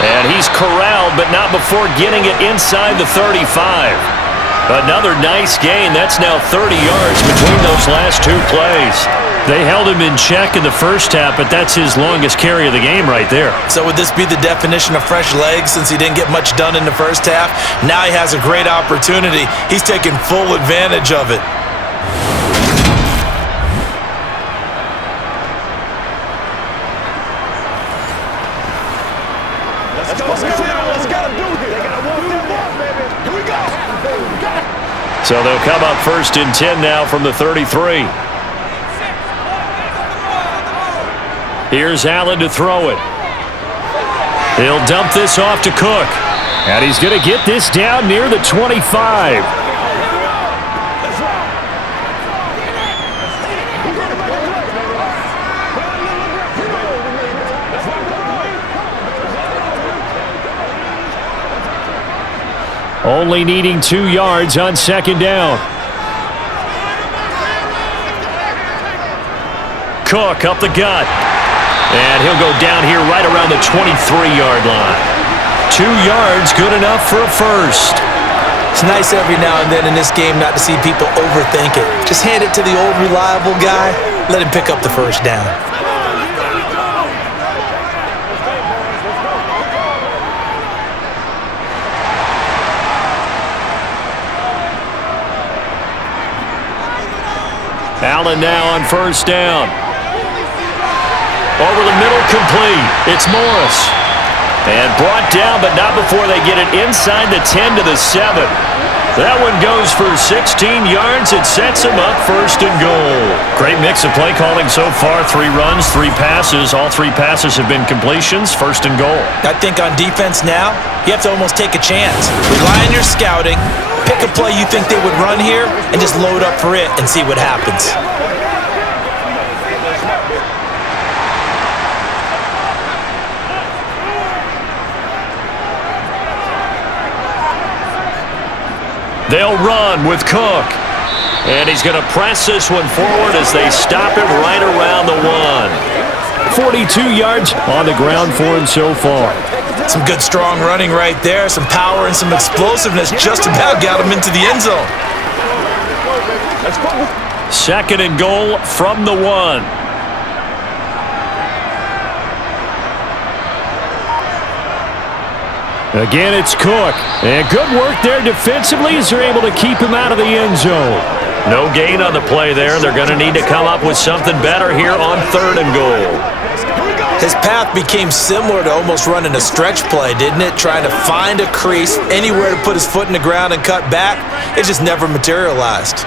And he's corralled, but not before getting it inside the 35. Another nice gain. That's now 30 yards between those last 2 plays. They held him in check in the first half, but that's his longest carry of the game right there. So would this be the definition of fresh legs since he didn't get much done in the first half? Now he has a great opportunity. He's taking full advantage of it. So they'll come up 1st and 10 now from the 33. Here's Allen to throw it. He'll dump this off to Cook. And he's going to get this down near the 25. Only needing 2 yards on 2nd down. Cook up the gut. And he'll go down here right around the 23-yard line. 2 yards, good enough for a first. It's nice every now and then in this game not to see people overthink it. Just hand it to the old reliable guy, let him pick up the first down. Allen now on first down. Over the middle, complete. It's Morris. And brought down, but not before they get it inside the 10 to the 7. That one goes for 16 yards. It sets them up first and goal. Great mix of play calling so far. 3 runs, 3 passes. All 3 passes have been completions. First and goal. I think on defense now, you have to almost take a chance. Rely on your scouting. Pick a play you think they would run here and just load up for it and see what happens. They'll run with Cook. And he's going to press this one forward as they stop him right around the 1. 42 yards on the ground for him so far. Some good strong running right there. Some power and some explosiveness just about got him into the end zone. Second and goal from the 1. Again, it's Cook. And good work there defensively as they're able to keep him out of the end zone. No gain on the play there. They're going to need to come up with something better here on third and goal. His path became similar to almost running a stretch play, didn't it? Trying to find a crease, anywhere to put his foot in the ground and cut back. It just never materialized.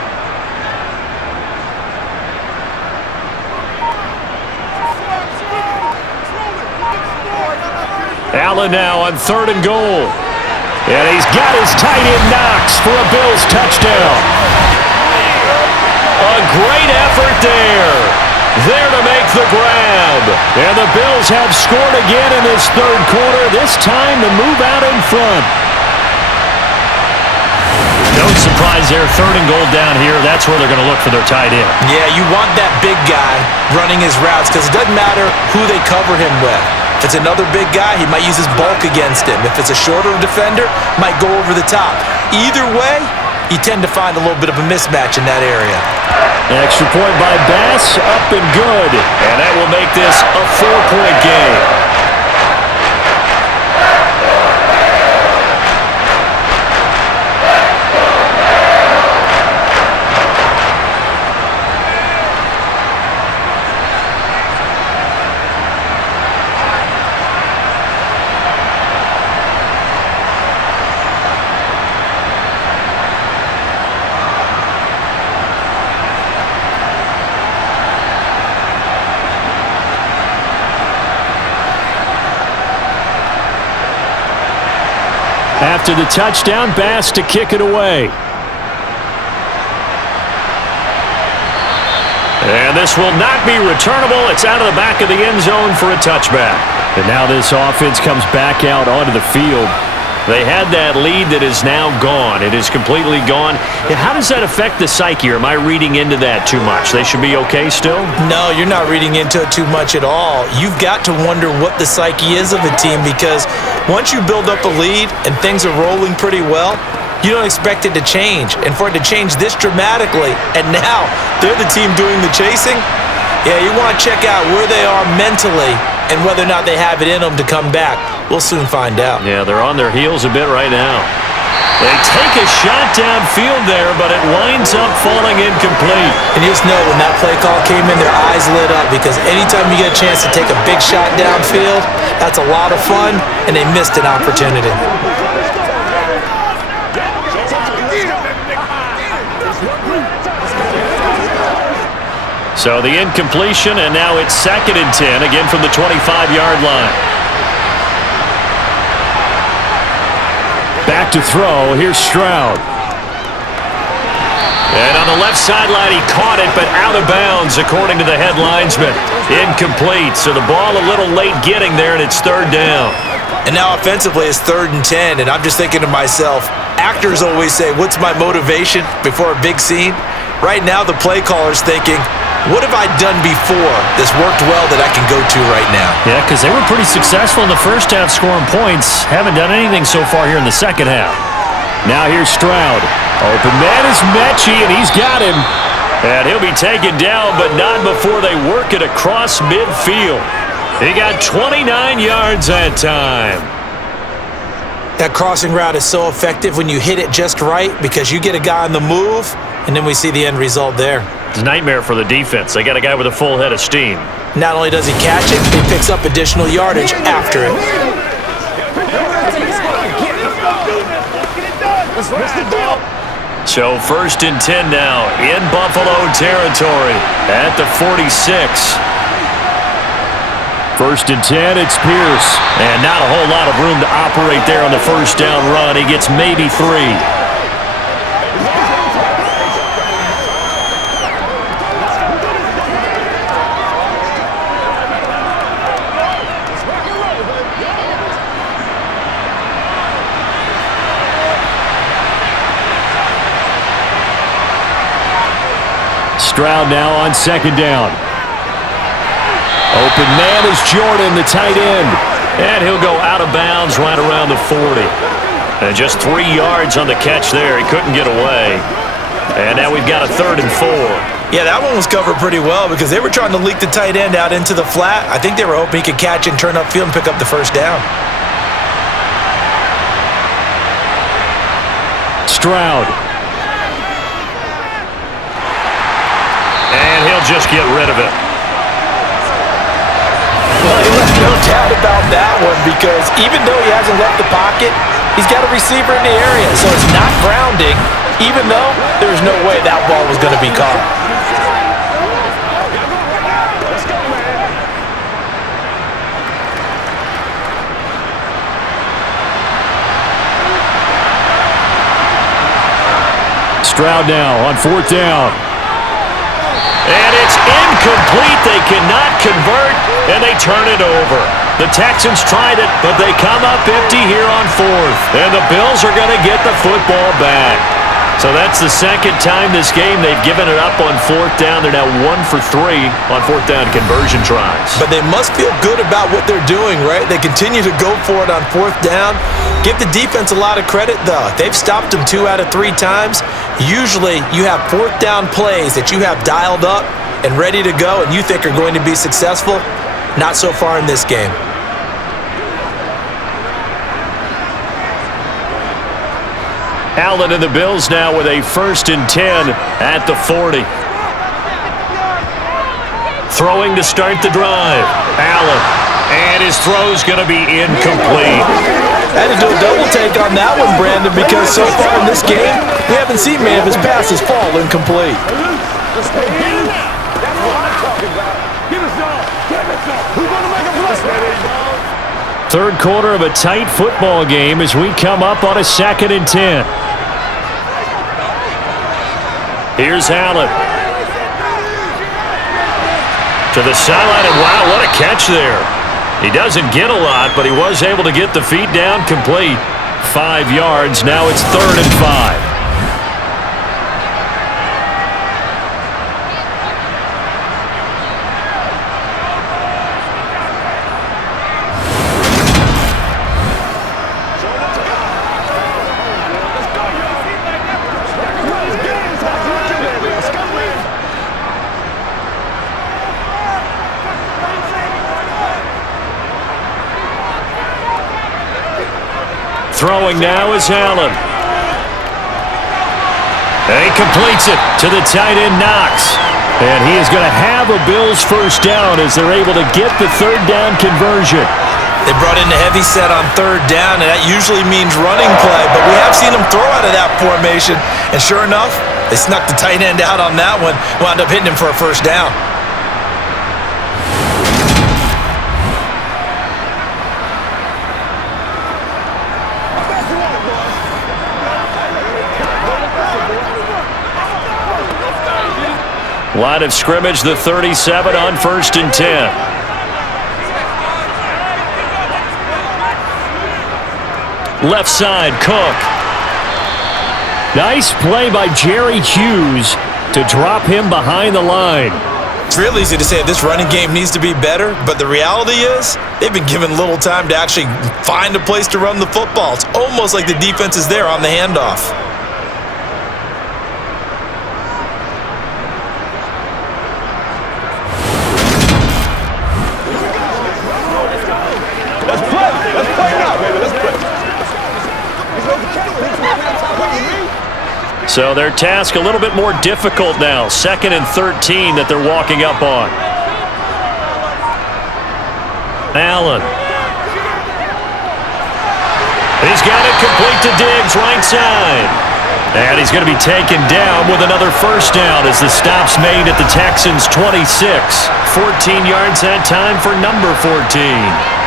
Allen now on third and goal. And he's got his tight end Knox for a Bills touchdown. A great effort there. There to make the grab. And the Bills have scored again in this third quarter, this time to move out in front. No surprise there, third and goal down here. That's where they're going to look for their tight end. Yeah, you want that big guy running his routes because it doesn't matter who they cover him with. If it's another big guy, he might use his bulk against him. If it's a shorter defender, might go over the top. Either way, you tend to find a little bit of a mismatch in that area. Extra point by Bass, up and good. And that will make this a 4-point game. After the touchdown, Bass to kick it away. And this will not be returnable. It's out of the back of the end zone for a touchback. And now this offense comes back out onto the field. They had that lead that is now gone. It is completely gone. How does that affect the psyche? Or am I reading into that too much? They should be okay still? No, you're not reading into it too much at all. You've got to wonder what the psyche is of a team because once you build up a lead and things are rolling pretty well, you don't expect it to change. And for it to change this dramatically, and now they're the team doing the chasing, yeah, you want to check out where they are mentally and whether or not they have it in them to come back. We'll soon find out. Yeah, they're on their heels a bit right now. They take a shot downfield there, but it winds up falling incomplete. And you just know when that play call came in, their eyes lit up because anytime you get a chance to take a big shot downfield, that's a lot of fun, and they missed an opportunity. So the incompletion, and now it's 2nd and 10, again from the 25-yard line. Back to throw. Here's Stroud. And on the left sideline, he caught it, but out of bounds, according to the head linesman. Incomplete. So the ball a little late getting there, and it's 3rd down. And now offensively, it's 3rd and 10, and I'm just thinking to myself, actors always say, what's my motivation before a big scene? Right now, the play caller's thinking, what have I done before that's worked well that I can go to right now? Yeah, because they were pretty successful in the first half scoring points. Haven't done anything so far here in the second half. Now here's Stroud. Open man is Mechie, and he's got him. And he'll be taken down, but not before they work it across midfield. He got 29 yards that time. That crossing route is so effective when you hit it just right because you get a guy on the move, and then we see the end result there. It's a nightmare for the defense. They got a guy with a full head of steam. Not only does he catch it, he picks up additional yardage after it. So 1st and 10 now in Buffalo territory at the 46. 1st and 10, it's Pierce. And not a whole lot of room to operate there on the first down run. He gets maybe 3. Stroud now on 2nd down. Open man is Jordan, the tight end. And he'll go out of bounds right around the 40. And just 3 yards on the catch there. He couldn't get away. And now we've got a 3rd and 4. Yeah, that one was covered pretty well because they were trying to leak the tight end out into the flat. I think they were hoping he could catch and turn upfield and pick up the first down. Stroud. And he'll just get rid of it. Well, he left no doubt about that one because even though he hasn't left the pocket, he's got a receiver in the area. So it's not grounding, even though there's no way that ball was going to be caught. Stroud now on 4th down. And it's incomplete. They cannot convert, and they turn it over. The Texans tried it, but they come up empty here on 4th. And the Bills are going to get the football back. So that's the 2nd time this game they've given it up on 4th down. They're now 1 for 3 on 4th down conversion tries. But they must feel good about what they're doing, right? They continue to go for it on 4th down. Give the defense a lot of credit, though. They've stopped them 2 out of 3 times. Usually, you have 4th down plays that you have dialed up and ready to go and you think are going to be successful. Not so far in this game. Allen and the Bills now with a 1st and 10 at the 40. Throwing to start the drive. Allen. And his throw's going to be incomplete. I had to do a double take on that one, Brandon, because so far in this game, we haven't seen many of his passes fall incomplete. Third quarter of a tight football game as we come up on a 2nd and 10. Here's Allen. To the sideline, and wow, what a catch there. He doesn't get a lot, but he was able to get the feet down complete. 5 yards, now it's 3rd and 5. Throwing now is Allen. And he completes it to the tight end, Knox. And he is going to have a Bills first down as they're able to get the 3rd down conversion. They brought in the heavy set on 3rd down, and that usually means running play. But we have seen them throw out of that formation. And sure enough, they snuck the tight end out on that one. Wound up hitting him for a first down. Line of scrimmage, the 37 on 1st and 10. Left side, Cook. Nice play by Jerry Hughes to drop him behind the line. It's real easy to say this running game needs to be better, but the reality is they've been given little time to actually find a place to run the football. It's almost like the defense is there on the handoff. Let's play now, baby. Let's play. So their task a little bit more difficult now. 2nd and 13 that they're walking up on. Allen. He's got it complete to Diggs, right side. And he's going to be taken down with another first down as the stop's made at the Texans' 26. 14 yards that time for number 14.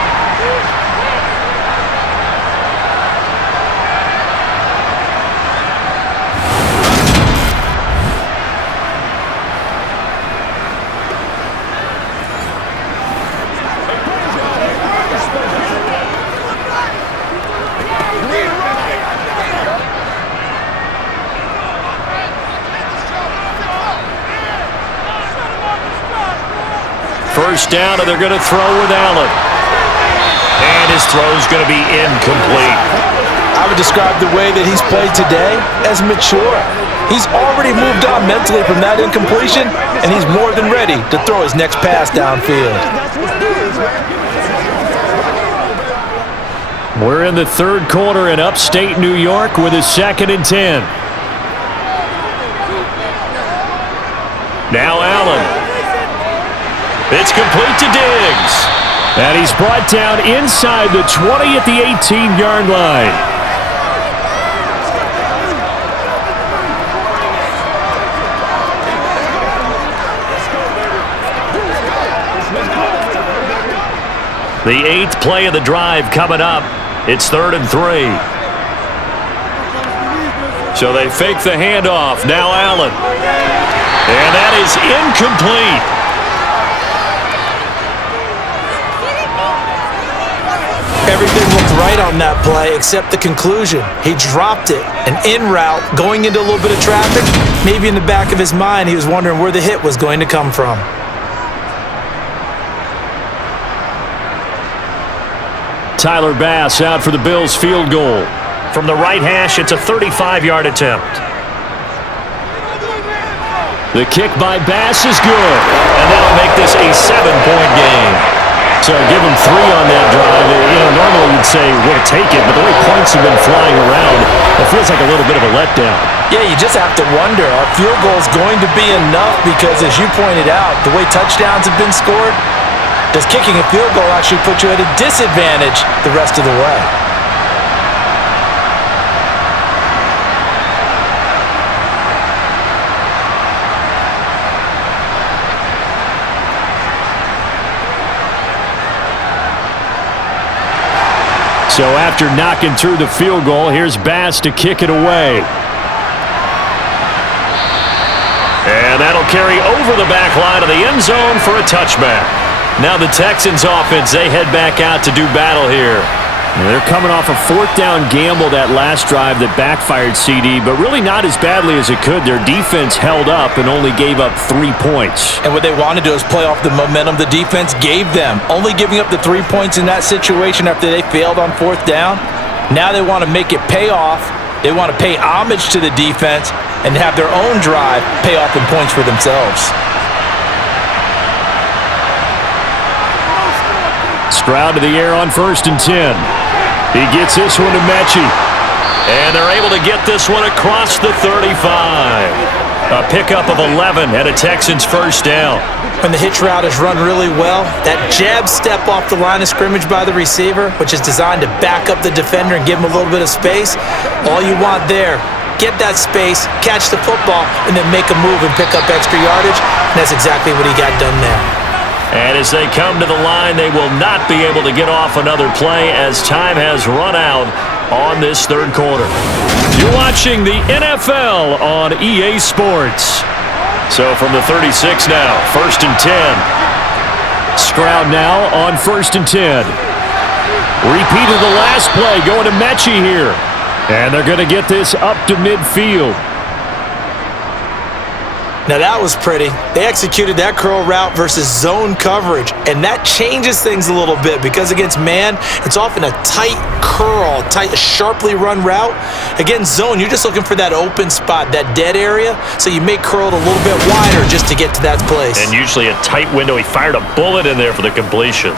First down, and they're going to throw with Allen. And his throw's going to be incomplete. I would describe the way that he's played today as mature. He's already moved on mentally from that incompletion, and he's more than ready to throw his next pass downfield. We're in the third quarter in upstate New York with a 2nd and 10. Now Allen. It's complete to Diggs. And he's brought down inside the 20 at the 18-yard line. The 8th play of the drive coming up. It's 3rd and 3. So they fake the handoff. Now Allen. And that is incomplete. Everything looked right on that play except the conclusion. He dropped it, an in route, going into a little bit of traffic. Maybe in the back of his mind, he was wondering where the hit was going to come from. Tyler Bass out for the Bills field goal. From the right hash, it's a 35-yard attempt. The kick by Bass is good, and that'll make this a 7-point game. So give him 3 on that drive. Normally you'd say, we'll take it, but the way points have been flying around, it feels like a little bit of a letdown. Yeah, you just have to wonder, are field goals going to be enough? Because as you pointed out, the way touchdowns have been scored, does kicking a field goal actually put you at a disadvantage the rest of the way? So after knocking through the field goal, here's Bass to kick it away. And that'll carry over the back line of the end zone for a touchback. Now the Texans offense, they head back out to do battle here. They're coming off a 4th down gamble that last drive that backfired CD, but really not as badly as it could. Their defense held up and only gave up 3 points. And what they want to do is play off the momentum the defense gave them. Only giving up the 3 points in that situation after they failed on 4th down. Now they want to make it pay off. They want to pay homage to the defense and have their own drive pay off in points for themselves. Stroud to the air on 1st and 10. He gets this one to Mechie. And they're able to get this one across the 35. A pickup of 11 and a Texans first down. When the hitch route is run really well, that jab step off the line of scrimmage by the receiver, which is designed to back up the defender and give him a little bit of space, all you want there, get that space, catch the football, and then make a move and pick up extra yardage. And that's exactly what he got done there. And as they come to the line, they will not be able to get off another play as time has run out on this third quarter. You're watching the NFL on EA Sports. So from the 36 now, 1st and 10. Stroud now on 1st and 10. Repeat of the last play going to Mechie here. And they're going to get this up to midfield. Now that was pretty. They executed that curl route versus zone coverage, and that changes things a little bit because against man, it's often a tight curl, sharply run route. Against zone, you're just looking for that open spot, that dead area, so you may curl it a little bit wider just to get to that place. And usually a tight window. He fired a bullet in there for the completion.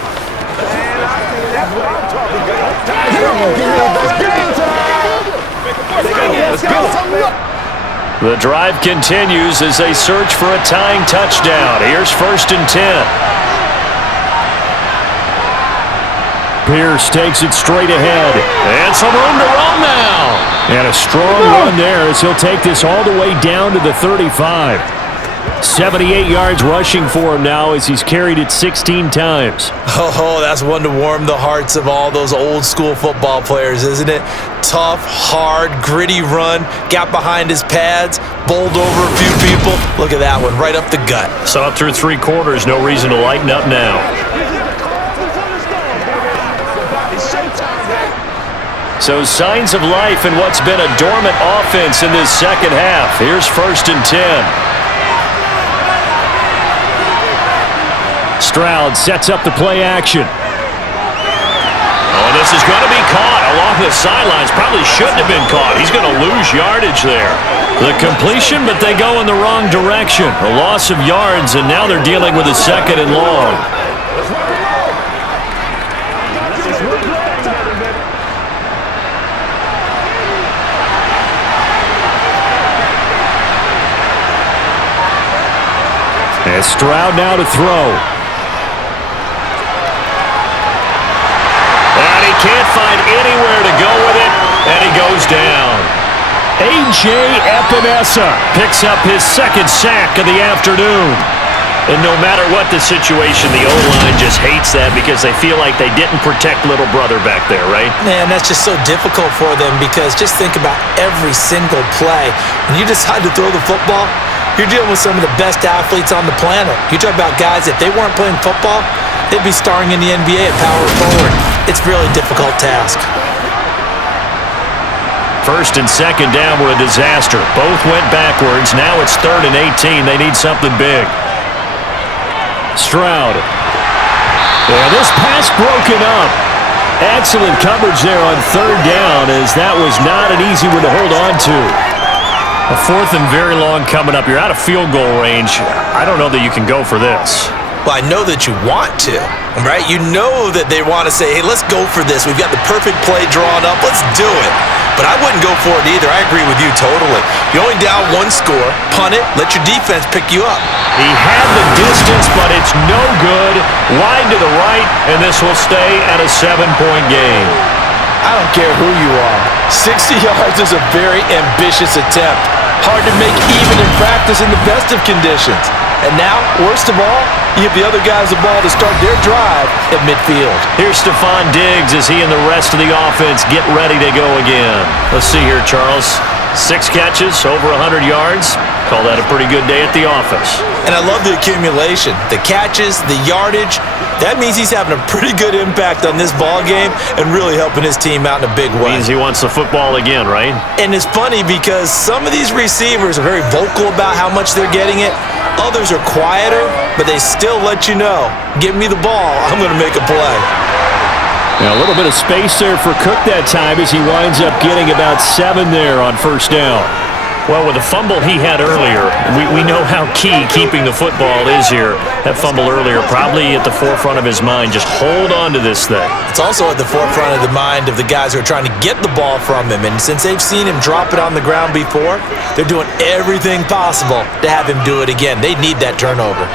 The drive continues as they search for a tying touchdown. Here's 1st and 10. Pierce takes it straight ahead. And some room to run now. And a strong run there as he'll take this all the way down to the 35. 78 yards rushing for him now as he's carried it 16 times. Oh, that's one to warm the hearts of all those old school football players, isn't it? Tough, hard, gritty run, got behind his pads, bowled over a few people. Look at that one, right up the gut. Saw through 3 quarters, no reason to lighten up now. So signs of life in what's been a dormant offense in this second half. Here's 1st and 10. Stroud sets up the play action. Oh, this is going to be caught along the sidelines. Probably shouldn't have been caught. He's going to lose yardage there. The completion, but they go in the wrong direction. A loss of yards, and now they're dealing with a 2nd and long. And Stroud now to throw. Can't find anywhere to go with it, and he goes down. A.J. Epinesa picks up his 2nd sack of the afternoon. And no matter what the situation, the O-line just hates that because they feel like they didn't protect little brother back there, right? Man, that's just so difficult for them because just think about every single play. When you decide to throw the football, you're dealing with some of the best athletes on the planet. You talk about guys, if they weren't playing football, they'd be starring in the NBA at power forward. It's a really difficult task. 1st and 2nd down were a disaster. Both went backwards. Now it's 3rd and 18. They need something big. Stroud. Yeah, this pass broken up. Excellent coverage there on 3rd down as that was not an easy one to hold on to. A 4th and very long coming up. You're out of field goal range. I don't know that you can go for this. Well, I know that you want to, right? You know that they want to say, hey, let's go for this. We've got the perfect play drawn up. Let's do it. But I wouldn't go for it either. I agree with you totally. You're only down 1 score. Punt it. Let your defense pick you up. He had the distance, but it's no good. Wide to the right, and this will stay at a 7-point game. I don't care who you are. 60 yards is a very ambitious attempt. Hard to make even in practice in the best of conditions. And now, worst of all, you give the other guys the ball to start their drive at midfield. Here's Stephon Diggs as he and the rest of the offense get ready to go again. Let's see here, Charles. 6 catches, over 100 yards. Call that a pretty good day at the office. And I love the accumulation, the catches, the yardage. That means he's having a pretty good impact on this ball game and really helping his team out in a big way. Means he wants the football again, right? And it's funny because some of these receivers are very vocal about how much they're getting it. Others are quieter, but they still let you know, give me the ball, I'm going to make a play. Now a little bit of space there for Cook that time as he winds up getting about 7 there on 1st down. Well, with the fumble he had earlier, we know how key keeping the football is here. That fumble earlier probably at the forefront of his mind. Just hold on to this thing. It's also at the forefront of the mind of the guys who are trying to get the ball from him. And since they've seen him drop it on the ground before, they're doing everything possible to have him do it again. They need that turnover.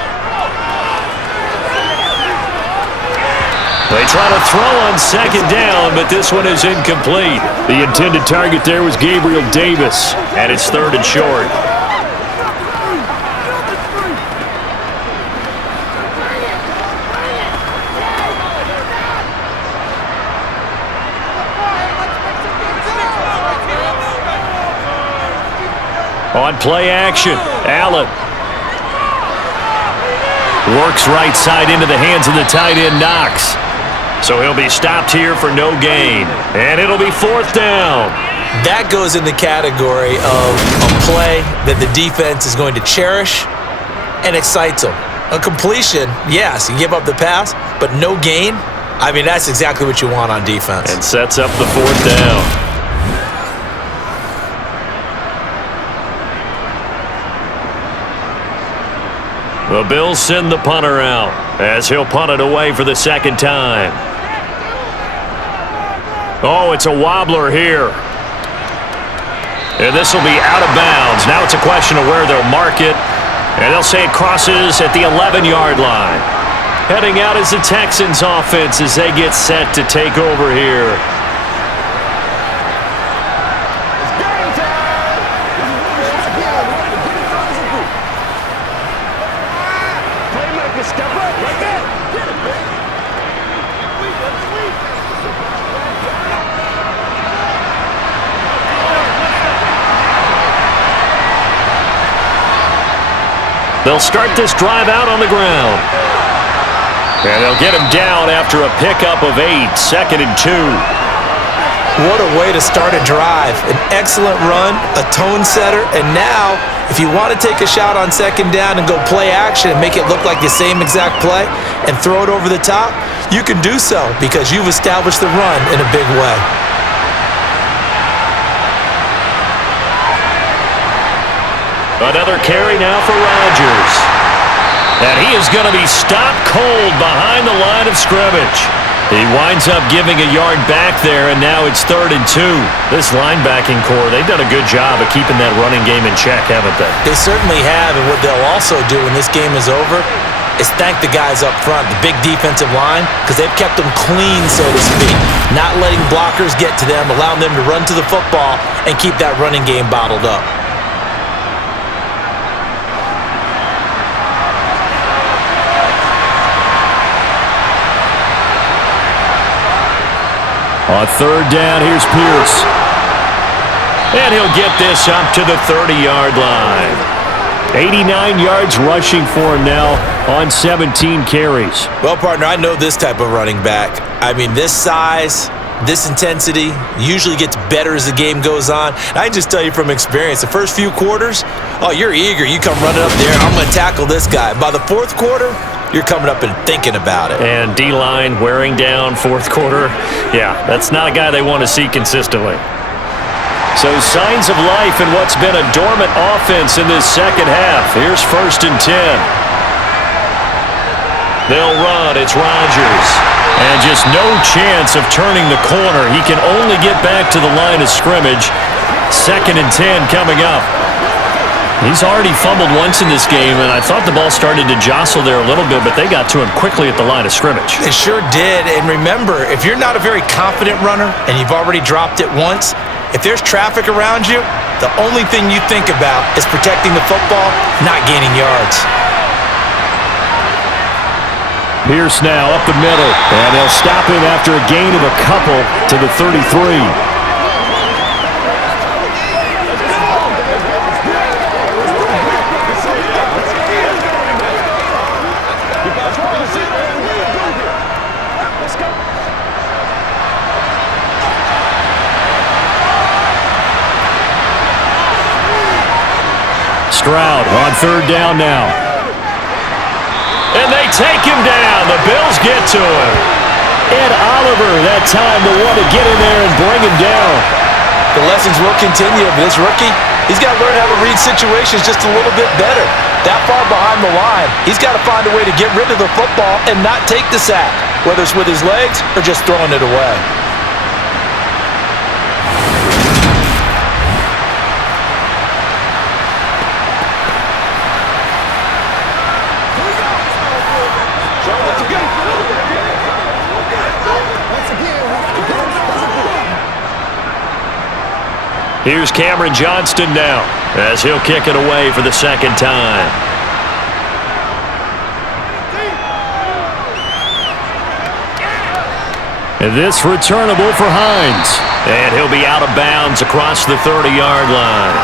They try to throw on 2nd down, but this one is incomplete. The intended target there was Gabriel Davis. And it's 3rd and short. On play action, Allen. Works right side into the hands of the tight end, Knox. So he'll be stopped here for no gain. And it'll be 4th down. That goes in the category of a play that the defense is going to cherish and excites them. A completion, yes, you give up the pass, but no gain. I mean, that's exactly what you want on defense. And sets up the 4th down. The Bills send the punter out as he'll punt it away for the 2nd time. Oh, it's a wobbler here. And this will be out of bounds. Now it's a question of where they'll mark it. And they'll say it crosses at the 11-yard line. Heading out is the Texans offense as they get set to take over here. They'll start this drive out on the ground. And they'll get him down after a pickup of 8, 2nd and 2. What a way to start a drive. An excellent run, a tone setter, and now if you want to take a shot on 2nd down and go play action and make it look like the same exact play and throw it over the top, you can do so because you've established the run in a big way. Another carry now for Rodgers. And he is going to be stopped cold behind the line of scrimmage. He winds up giving a yard back there, and now it's 3rd and 2. This linebacking core, they've done a good job of keeping that running game in check, haven't they? They certainly have, and what they'll also do when this game is over is thank the guys up front, the big defensive line, because they've kept them clean, so to speak, not letting blockers get to them, allowing them to run to the football and keep that running game bottled up. On 3rd down, here's Pierce. And he'll get this up to the 30-yard line. 89 yards rushing for him now on 17 carries. Well, partner, I know this type of running back. I mean, this size, this intensity usually gets better as the game goes on. And I can just tell you from experience, the first few quarters, oh, you're eager. You come running up there, I'm going to tackle this guy. By the 4th quarter, you're coming up and thinking about it. And D-line wearing down 4th quarter. Yeah, that's not a guy they want to see consistently. So signs of life in what's been a dormant offense in this 2nd half. Here's 1st and 10. They'll run. It's Rodgers. And just no chance of turning the corner. He can only get back to the line of scrimmage. 2nd and 10 coming up. He's already fumbled once in this game, and I thought the ball started to jostle there a little bit, but they got to him quickly at the line of scrimmage. It sure did, and remember, if you're not a very confident runner and you've already dropped it once, if there's traffic around you, the only thing you think about is protecting the football, not gaining yards. Pierce now up the middle, and they'll stop him after a gain of a couple to the 33. Stroud on 3rd down now. And they take him down. The Bills get to him. Ed Oliver that time the one to get in there and bring him down. The lessons will continue, but this rookie, he's got to learn how to read situations just a little bit better. That far behind the line, he's got to find a way to get rid of the football and not take the sack, whether it's with his legs or just throwing it away. Here's Cameron Johnston now as he'll kick it away for the 2nd time. And this returnable for Hines. And he'll be out of bounds across the 30-yard line.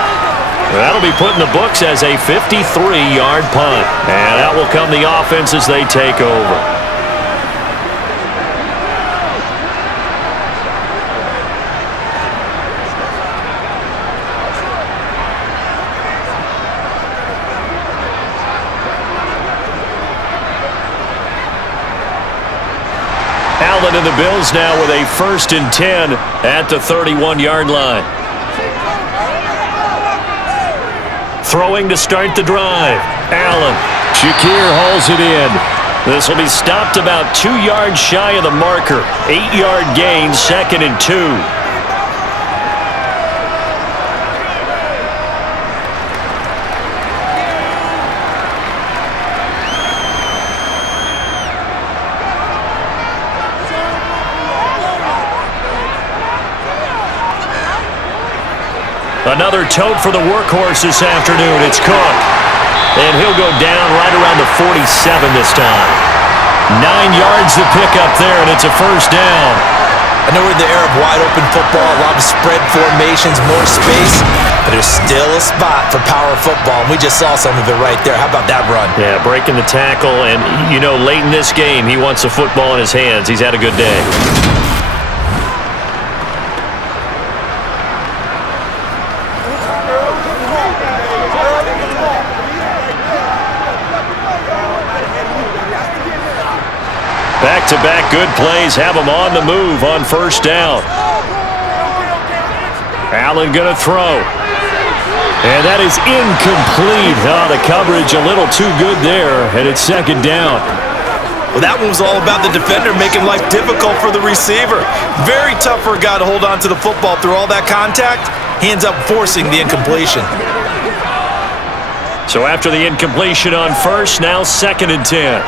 That'll be put in the books as a 53-yard punt. And that will come the offense as they take over. and the Bills now with a 1st and 10 at the 31-yard line. Throwing to start the drive. Allen. Shakir hauls it in. This will be stopped about 2 yards shy of the marker. 8-yard gain, 2nd and 2. Another tote for the workhorse this afternoon. It's Cook. And he'll go down right around the 47 this time. 9 yards to pick up there, and it's a 1st down. I know we're in the era of wide-open football, a lot of spread formations, more space, but there's still a spot for power football, and we just saw some of it right there. How about that run? Yeah, breaking the tackle, and, you know, late in this game, he wants the football in his hands. He's had a good day. Back-to-back good plays have him on the move on 1st down. Allen going to throw. And that is incomplete. Oh, the coverage a little too good there, and it's 2nd down. Well, that one was all about the defender making life difficult for the receiver. Very tough for a guy to hold on to the football through all that contact. He ends up forcing the incompletion. So after the incompletion on 1st, now 2nd and 10.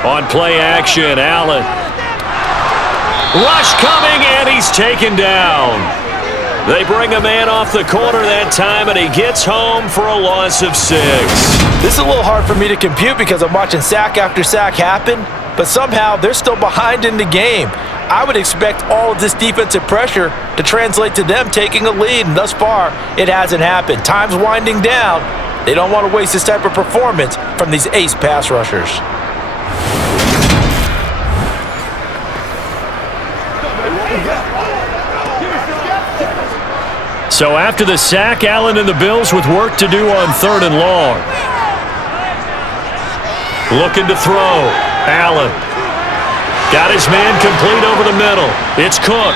On play action, Allen. Rush coming, and he's taken down. They bring a man off the corner that time, and he gets home for a loss of 6. This is a little hard for me to compute because I'm watching sack after sack happen, but somehow they're still behind in the game. I would expect all of this defensive pressure to translate to them taking a lead, and thus far, it hasn't happened. Time's winding down. They don't want to waste this type of performance from these ace pass rushers. So after the sack, Allen and the Bills with work to do on 3rd and long. Looking to throw. Allen. Got his man complete over the middle. It's Cook.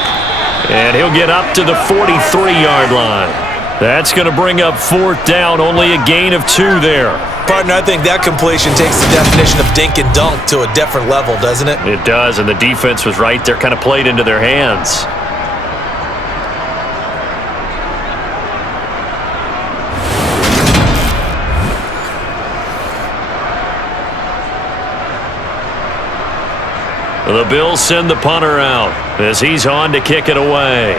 And he'll get up to the 43-yard line. That's going to bring up 4th down. Only a gain of 2 there. Partner, I think that completion takes the definition of dink and dunk to a different level, doesn't it? It does, and the defense was right there, kind of played into their hands. The Bills send the punter out as he's on to kick it away.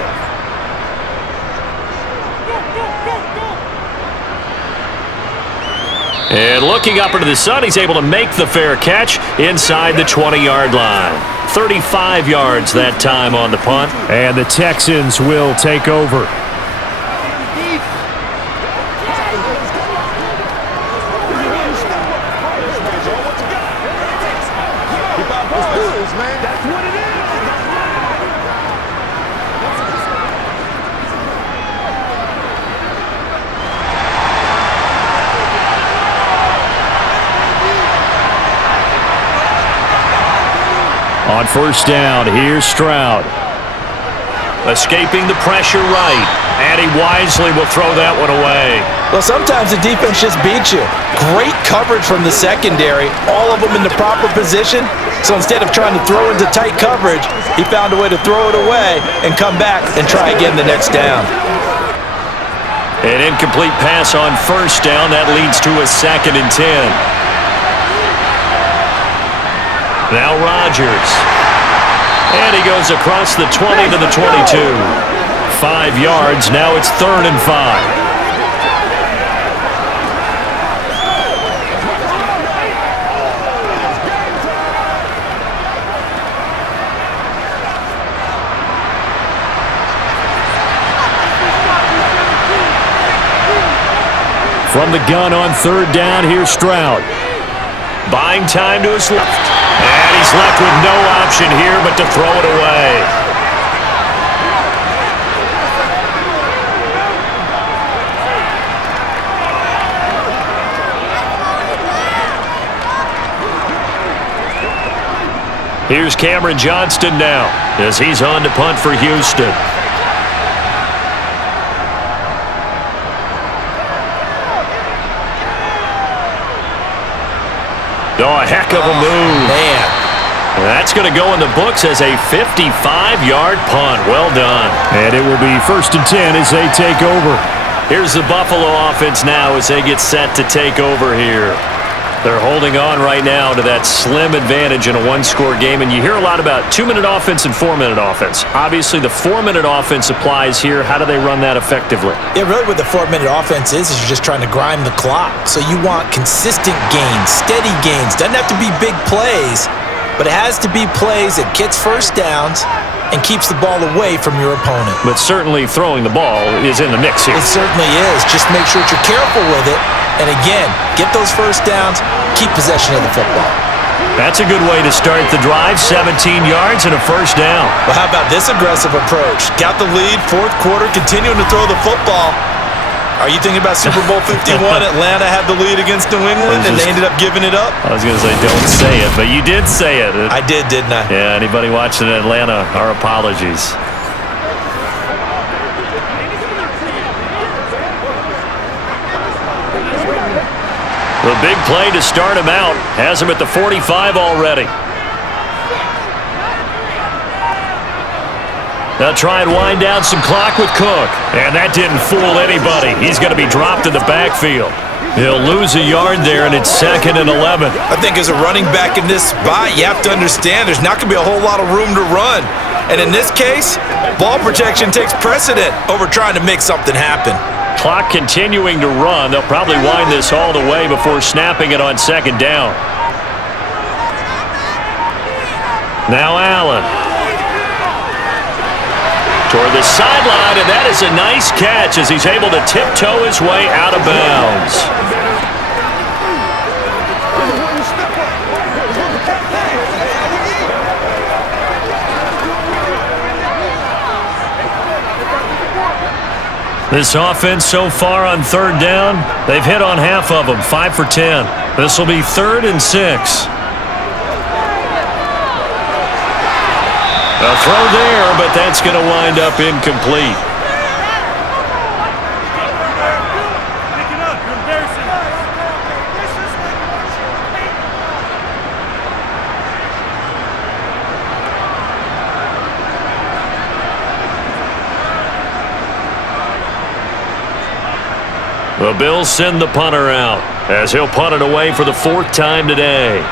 And looking up into the sun, he's able to make the fair catch inside the 20-yard line. 35 yards that time on the punt. And the Texans will take over. On 1st down, here's Stroud. Escaping the pressure right. And he wisely will throw that one away. Well, sometimes the defense just beats you. Great coverage from the secondary. All of them in the proper position. So instead of trying to throw into tight coverage, he found a way to throw it away and come back and try again the next down. An incomplete pass on 1st down. That leads to a 2nd and 10. Now Rodgers. And he goes across the 20 to the 22. 5 yards. Now it's 3rd and 5. From the gun on 3rd down, here's Stroud. Buying time to his left. And he's left with no option here but to throw it away. Here's Cameron Johnston now as he's on to punt for Houston. Oh, a heck of a move. Man. That's going to go in the books as a 55-yard punt. Well done. And it will be 1st and 10 as they take over. Here's the Buffalo offense now as they get set to take over here. They're holding on right now to that slim advantage in a one-score game, and you hear a lot about 2-minute offense and 4-minute offense. Obviously, the 4-minute offense applies here. How do they run that effectively? Yeah, really what the 4-minute offense is you're just trying to grind the clock. So you want consistent gains, steady gains. Doesn't have to be big plays, but it has to be plays that gets first downs and keeps the ball away from your opponent. But certainly throwing the ball is in the mix here. It certainly is. Just make sure that you're careful with it. And again, get those first downs, keep possession of the football. That's a good way to start the drive. 17 yards and a first down. Well, how about this aggressive approach? Got the lead, 4th quarter, continuing to throw the football. Are you thinking about Super Bowl 51? Atlanta had the lead against New England, and they ended up giving it up? I was going to say, don't say it, but you did say it. I did, didn't I? Yeah, anybody watching Atlanta, our apologies. The big play to start him out. Has him at the 45 already. They'll try and wind down some clock with Cook. And that didn't fool anybody. He's going to be dropped in the backfield. He'll lose a yard there, and it's 2nd and 11. I think as a running back in this spot, you have to understand there's not going to be a whole lot of room to run. And in this case, ball protection takes precedent over trying to make something happen. Clock continuing to run. They'll probably wind this all the way before snapping it on 2nd down. Now Allen. Toward the sideline, and that is a nice catch as he's able to tiptoe his way out of bounds. This offense so far on 3rd down, they've hit on half of them, 5 for 10. This will be 3rd and 6. A throw there, but that's going to wind up incomplete. The Bills send the punter out as he'll punt it away for the 4th time today.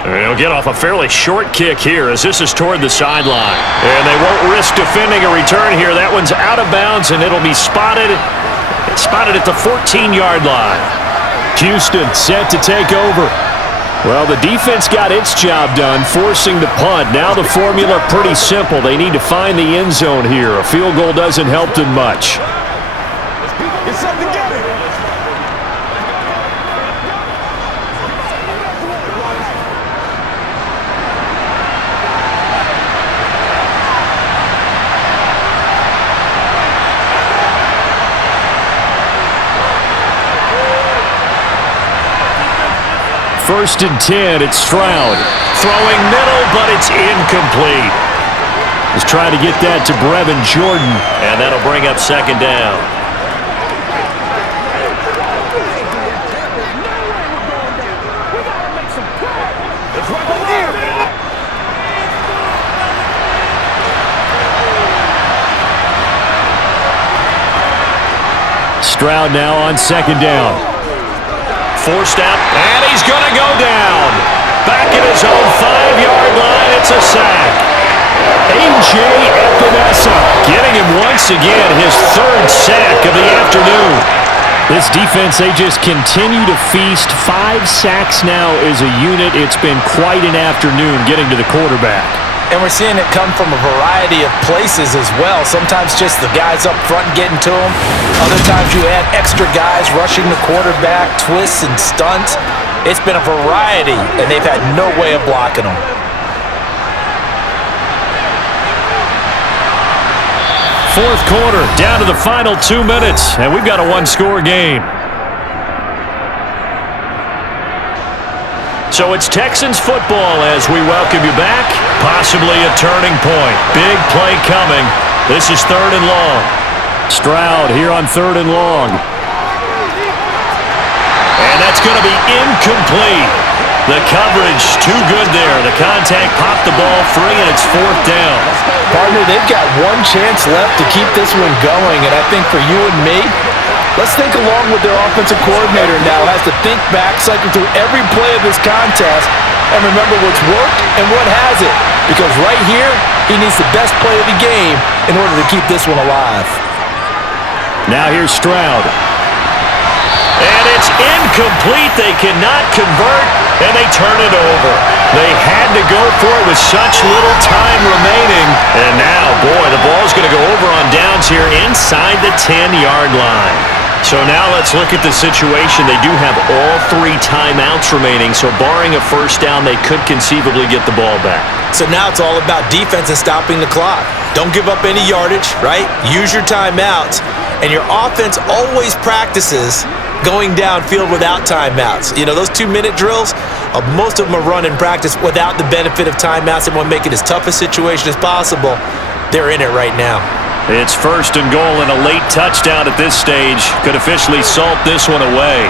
He'll get off a fairly short kick here as this is toward the sideline. And they won't risk defending a return here. That one's out of bounds, and it'll be spotted at the 14-yard line. Houston set to take over. Well, the defense got its job done, forcing the punt. Now the formula pretty simple. They need to find the end zone here. A field goal doesn't help them much. Get something together. First and 10, it's Stroud. Throwing middle, but it's incomplete. He's trying to get that to Brevin Jordan. And that'll bring up 2nd down. Stroud now on 2nd down. Forced out, and he's going to go down. Back at his own 5-yard line, it's a sack. A.J. Epinesa Getting him once again, his 3rd sack of the afternoon. This defense, they just continue to feast. 5 sacks now as a unit. It's been quite an afternoon getting to the quarterback. And we're seeing it come from a variety of places as well. Sometimes just the guys up front getting to him. Other times you add extra guys rushing the quarterback, twists and stunts. It's been a variety, and they've had no way of blocking them. Fourth quarter, down to the final 2 minutes, and we've got a one-score game. So it's Texans football as we welcome you back. Possibly a turning point. Big play coming. This is 3rd and long. Stroud here on 3rd and long. And that's going to be incomplete. The coverage too good there. The contact popped the ball free, and it's 4th down. Partner, they've got one chance left to keep this one going, and I think for you and me, let's think along with their offensive coordinator now. Has to think back, cycle through every play of this contest, and remember what's worked and what hasn't. Because right here, he needs the best play of the game in order to keep this one alive. Now here's Stroud. And it's incomplete. They cannot convert, and they turn it over. They had to go for it with such little time remaining. And now, boy, the ball's going to go over on downs here inside the 10-yard line. So now let's look at the situation. They do have all 3 timeouts remaining, so barring a first down, they could conceivably get the ball back. So now it's all about defense and stopping the clock. Don't give up any yardage, right? Use your timeouts. And your offense always practices going downfield without timeouts. You know, those 2-minute drills, most of them are run in practice without the benefit of timeouts. They want to make it as tough a situation as possible. They're in it right now. It's 1st and goal and a late touchdown at this stage. Could officially salt this one away.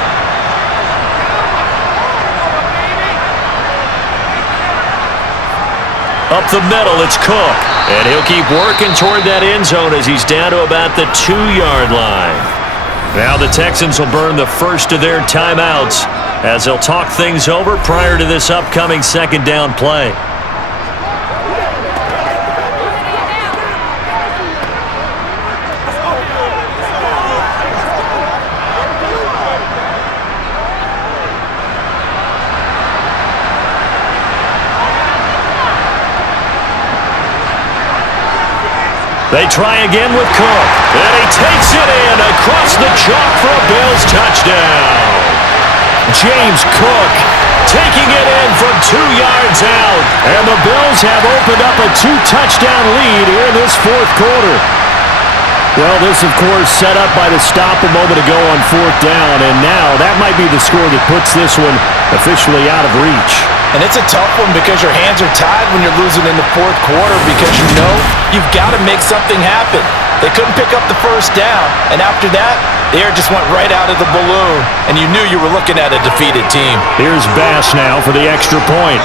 Up the middle, it's Cook. And he'll keep working toward that end zone as he's down to about the 2-yard line. Now the Texans will burn the first of their timeouts as they'll talk things over prior to this upcoming 2nd down play. They try again with Cook, and he takes it in across the chalk for a Bills touchdown. James Cook taking it in from 2 yards out, and the Bills have opened up a 2-touchdown lead here in this 4th quarter. Well, this, of course, set up by the stop a moment ago on 4th down, and now that might be the score that puts this one officially out of reach. And it's a tough one because your hands are tied when you're losing in the 4th quarter because you know you've got to make something happen. They couldn't pick up the first down, and after that, the air just went right out of the balloon, and you knew you were looking at a defeated team. Here's Bass now for the extra point.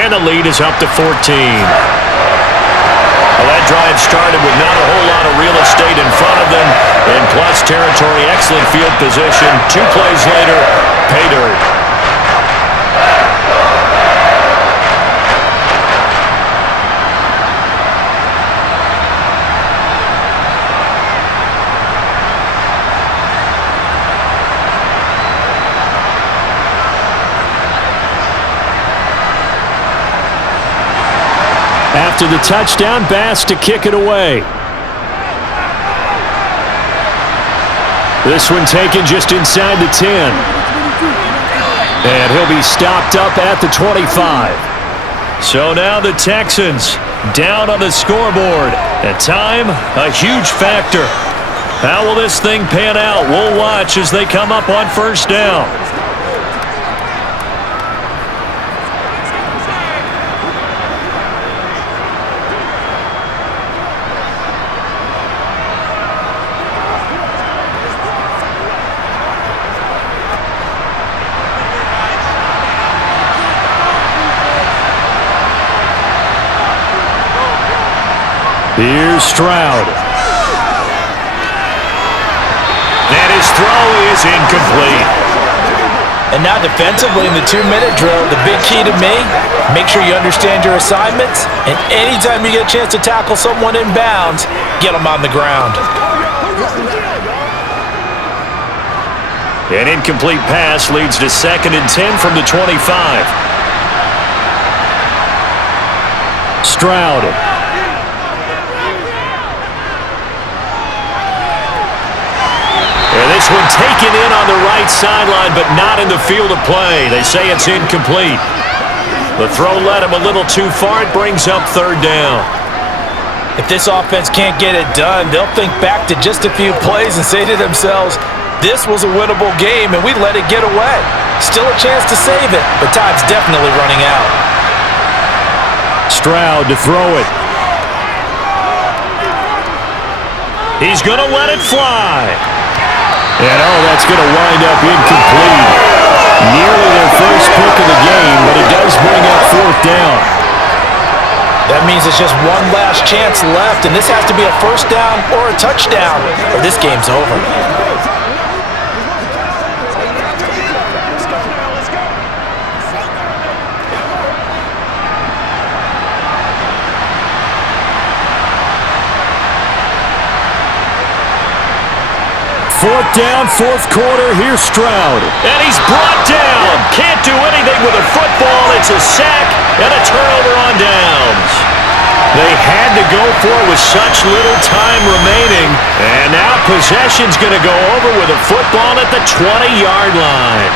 And the lead is up to 14. Well, that drive started with not a whole lot of real estate in front of them. In plus territory, excellent field position. 2 plays later, pay dirt. After the touchdown, Bass to kick it away. This one taken just inside the 10. And he'll be stopped up at the 25. So now the Texans down on the scoreboard. At time, a huge factor. How will this thing pan out? We'll watch as they come up on first down. Here's Stroud. And his throw is incomplete. And now defensively in the 2-minute drill, the big key to me, make sure you understand your assignments, and anytime you get a chance to tackle someone in bounds, get them on the ground. An incomplete pass leads to 2nd and 10 from the 25. Stroud. And this one taken in on the right sideline, but not in the field of play. They say it's incomplete. The throw led him a little too far. It brings up 3rd down. If this offense can't get it done, they'll think back to just a few plays and say to themselves, This was a winnable game, and we let it get away. Still a chance to save it, but time's definitely running out. Stroud to throw it. He's going to let it fly. And, that's going to wind up incomplete. Nearly their first pick of the game, but it does bring up fourth down. That means it's just one last chance left, and this has to be a first down or a touchdown, or this game's over. Fourth down, fourth quarter. Here's Stroud. And he's brought down. Can't do anything with a football. It's a sack and a turnover on downs. They had to go for it with such little time remaining. And now possession's going to go over with a football at the 20-yard line.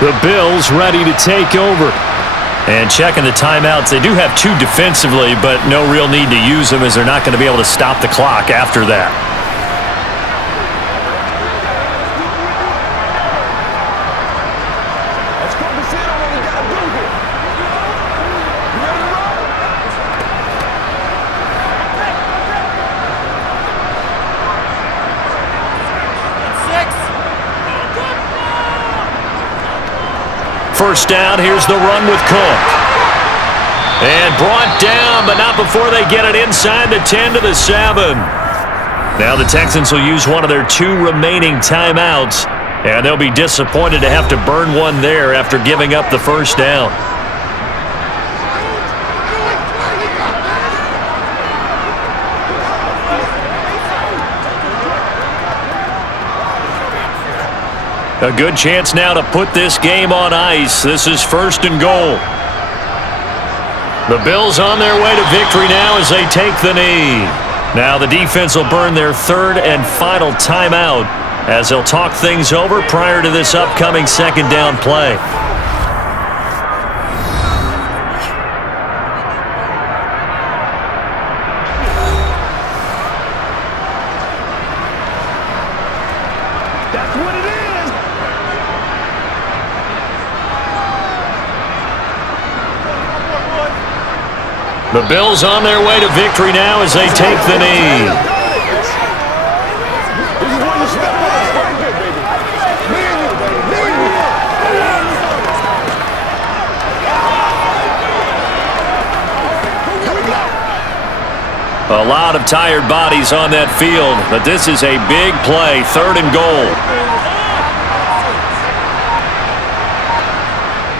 The Bills ready to take over. And checking the timeouts, they do have two defensively, but no real need to use them as they're not going to be able to stop the clock after that. Let's go to see what we got to do here. You ready to roll? First down, here's the run with Cook. And brought down, but not before they get it inside the 10 to the 7. Now the Texans will use one of their two remaining timeouts, and they'll be disappointed to have to burn one there after giving up the first down. A good chance now to put this game on ice. This is first and goal. The Bills on their way to victory now as they take the knee. Now the defense will burn their third and final timeout as they'll talk things over prior to this upcoming second down play. That's what it is. The Bills on their way to victory now as they take the knee. This is when you step up. Very good, baby. Me and you, baby. Me and you. Here we go. A lot of tired bodies on that field, but this is a big play, third and goal.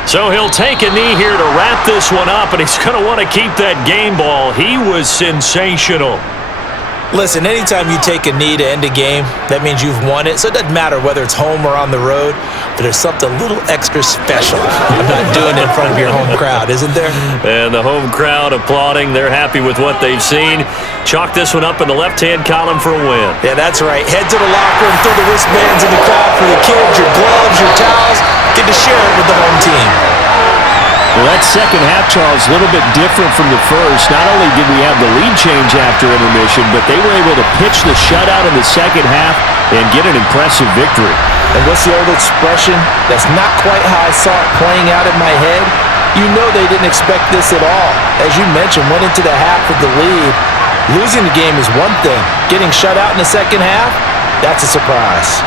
So he'll take a knee here to wrap this one up, and he's going to want to keep that game ball. He was sensational. Listen, anytime you take a knee to end a game, that means you've won it. So it doesn't matter whether it's home or on the road, but there's something a little extra special about doing it in front of your home crowd, isn't there? And the home crowd applauding. They're happy with what they've seen. Chalk this one up in the left-hand column for a win. Yeah, that's right. Head to the locker room, throw the wristbands in the crowd for the kids, your gloves, your towels. Get to share it with the home team. Well, that second half, Charles, a little bit different from the first. Not only did we have the lead change after intermission, but they were able to pitch the shutout in the second half and get an impressive victory. And what's the old expression? That's not quite how I saw it playing out in my head. You know they didn't expect this at all. As you mentioned, went into the half with the lead. Losing the game is one thing. Getting shut out in the second half, that's a surprise.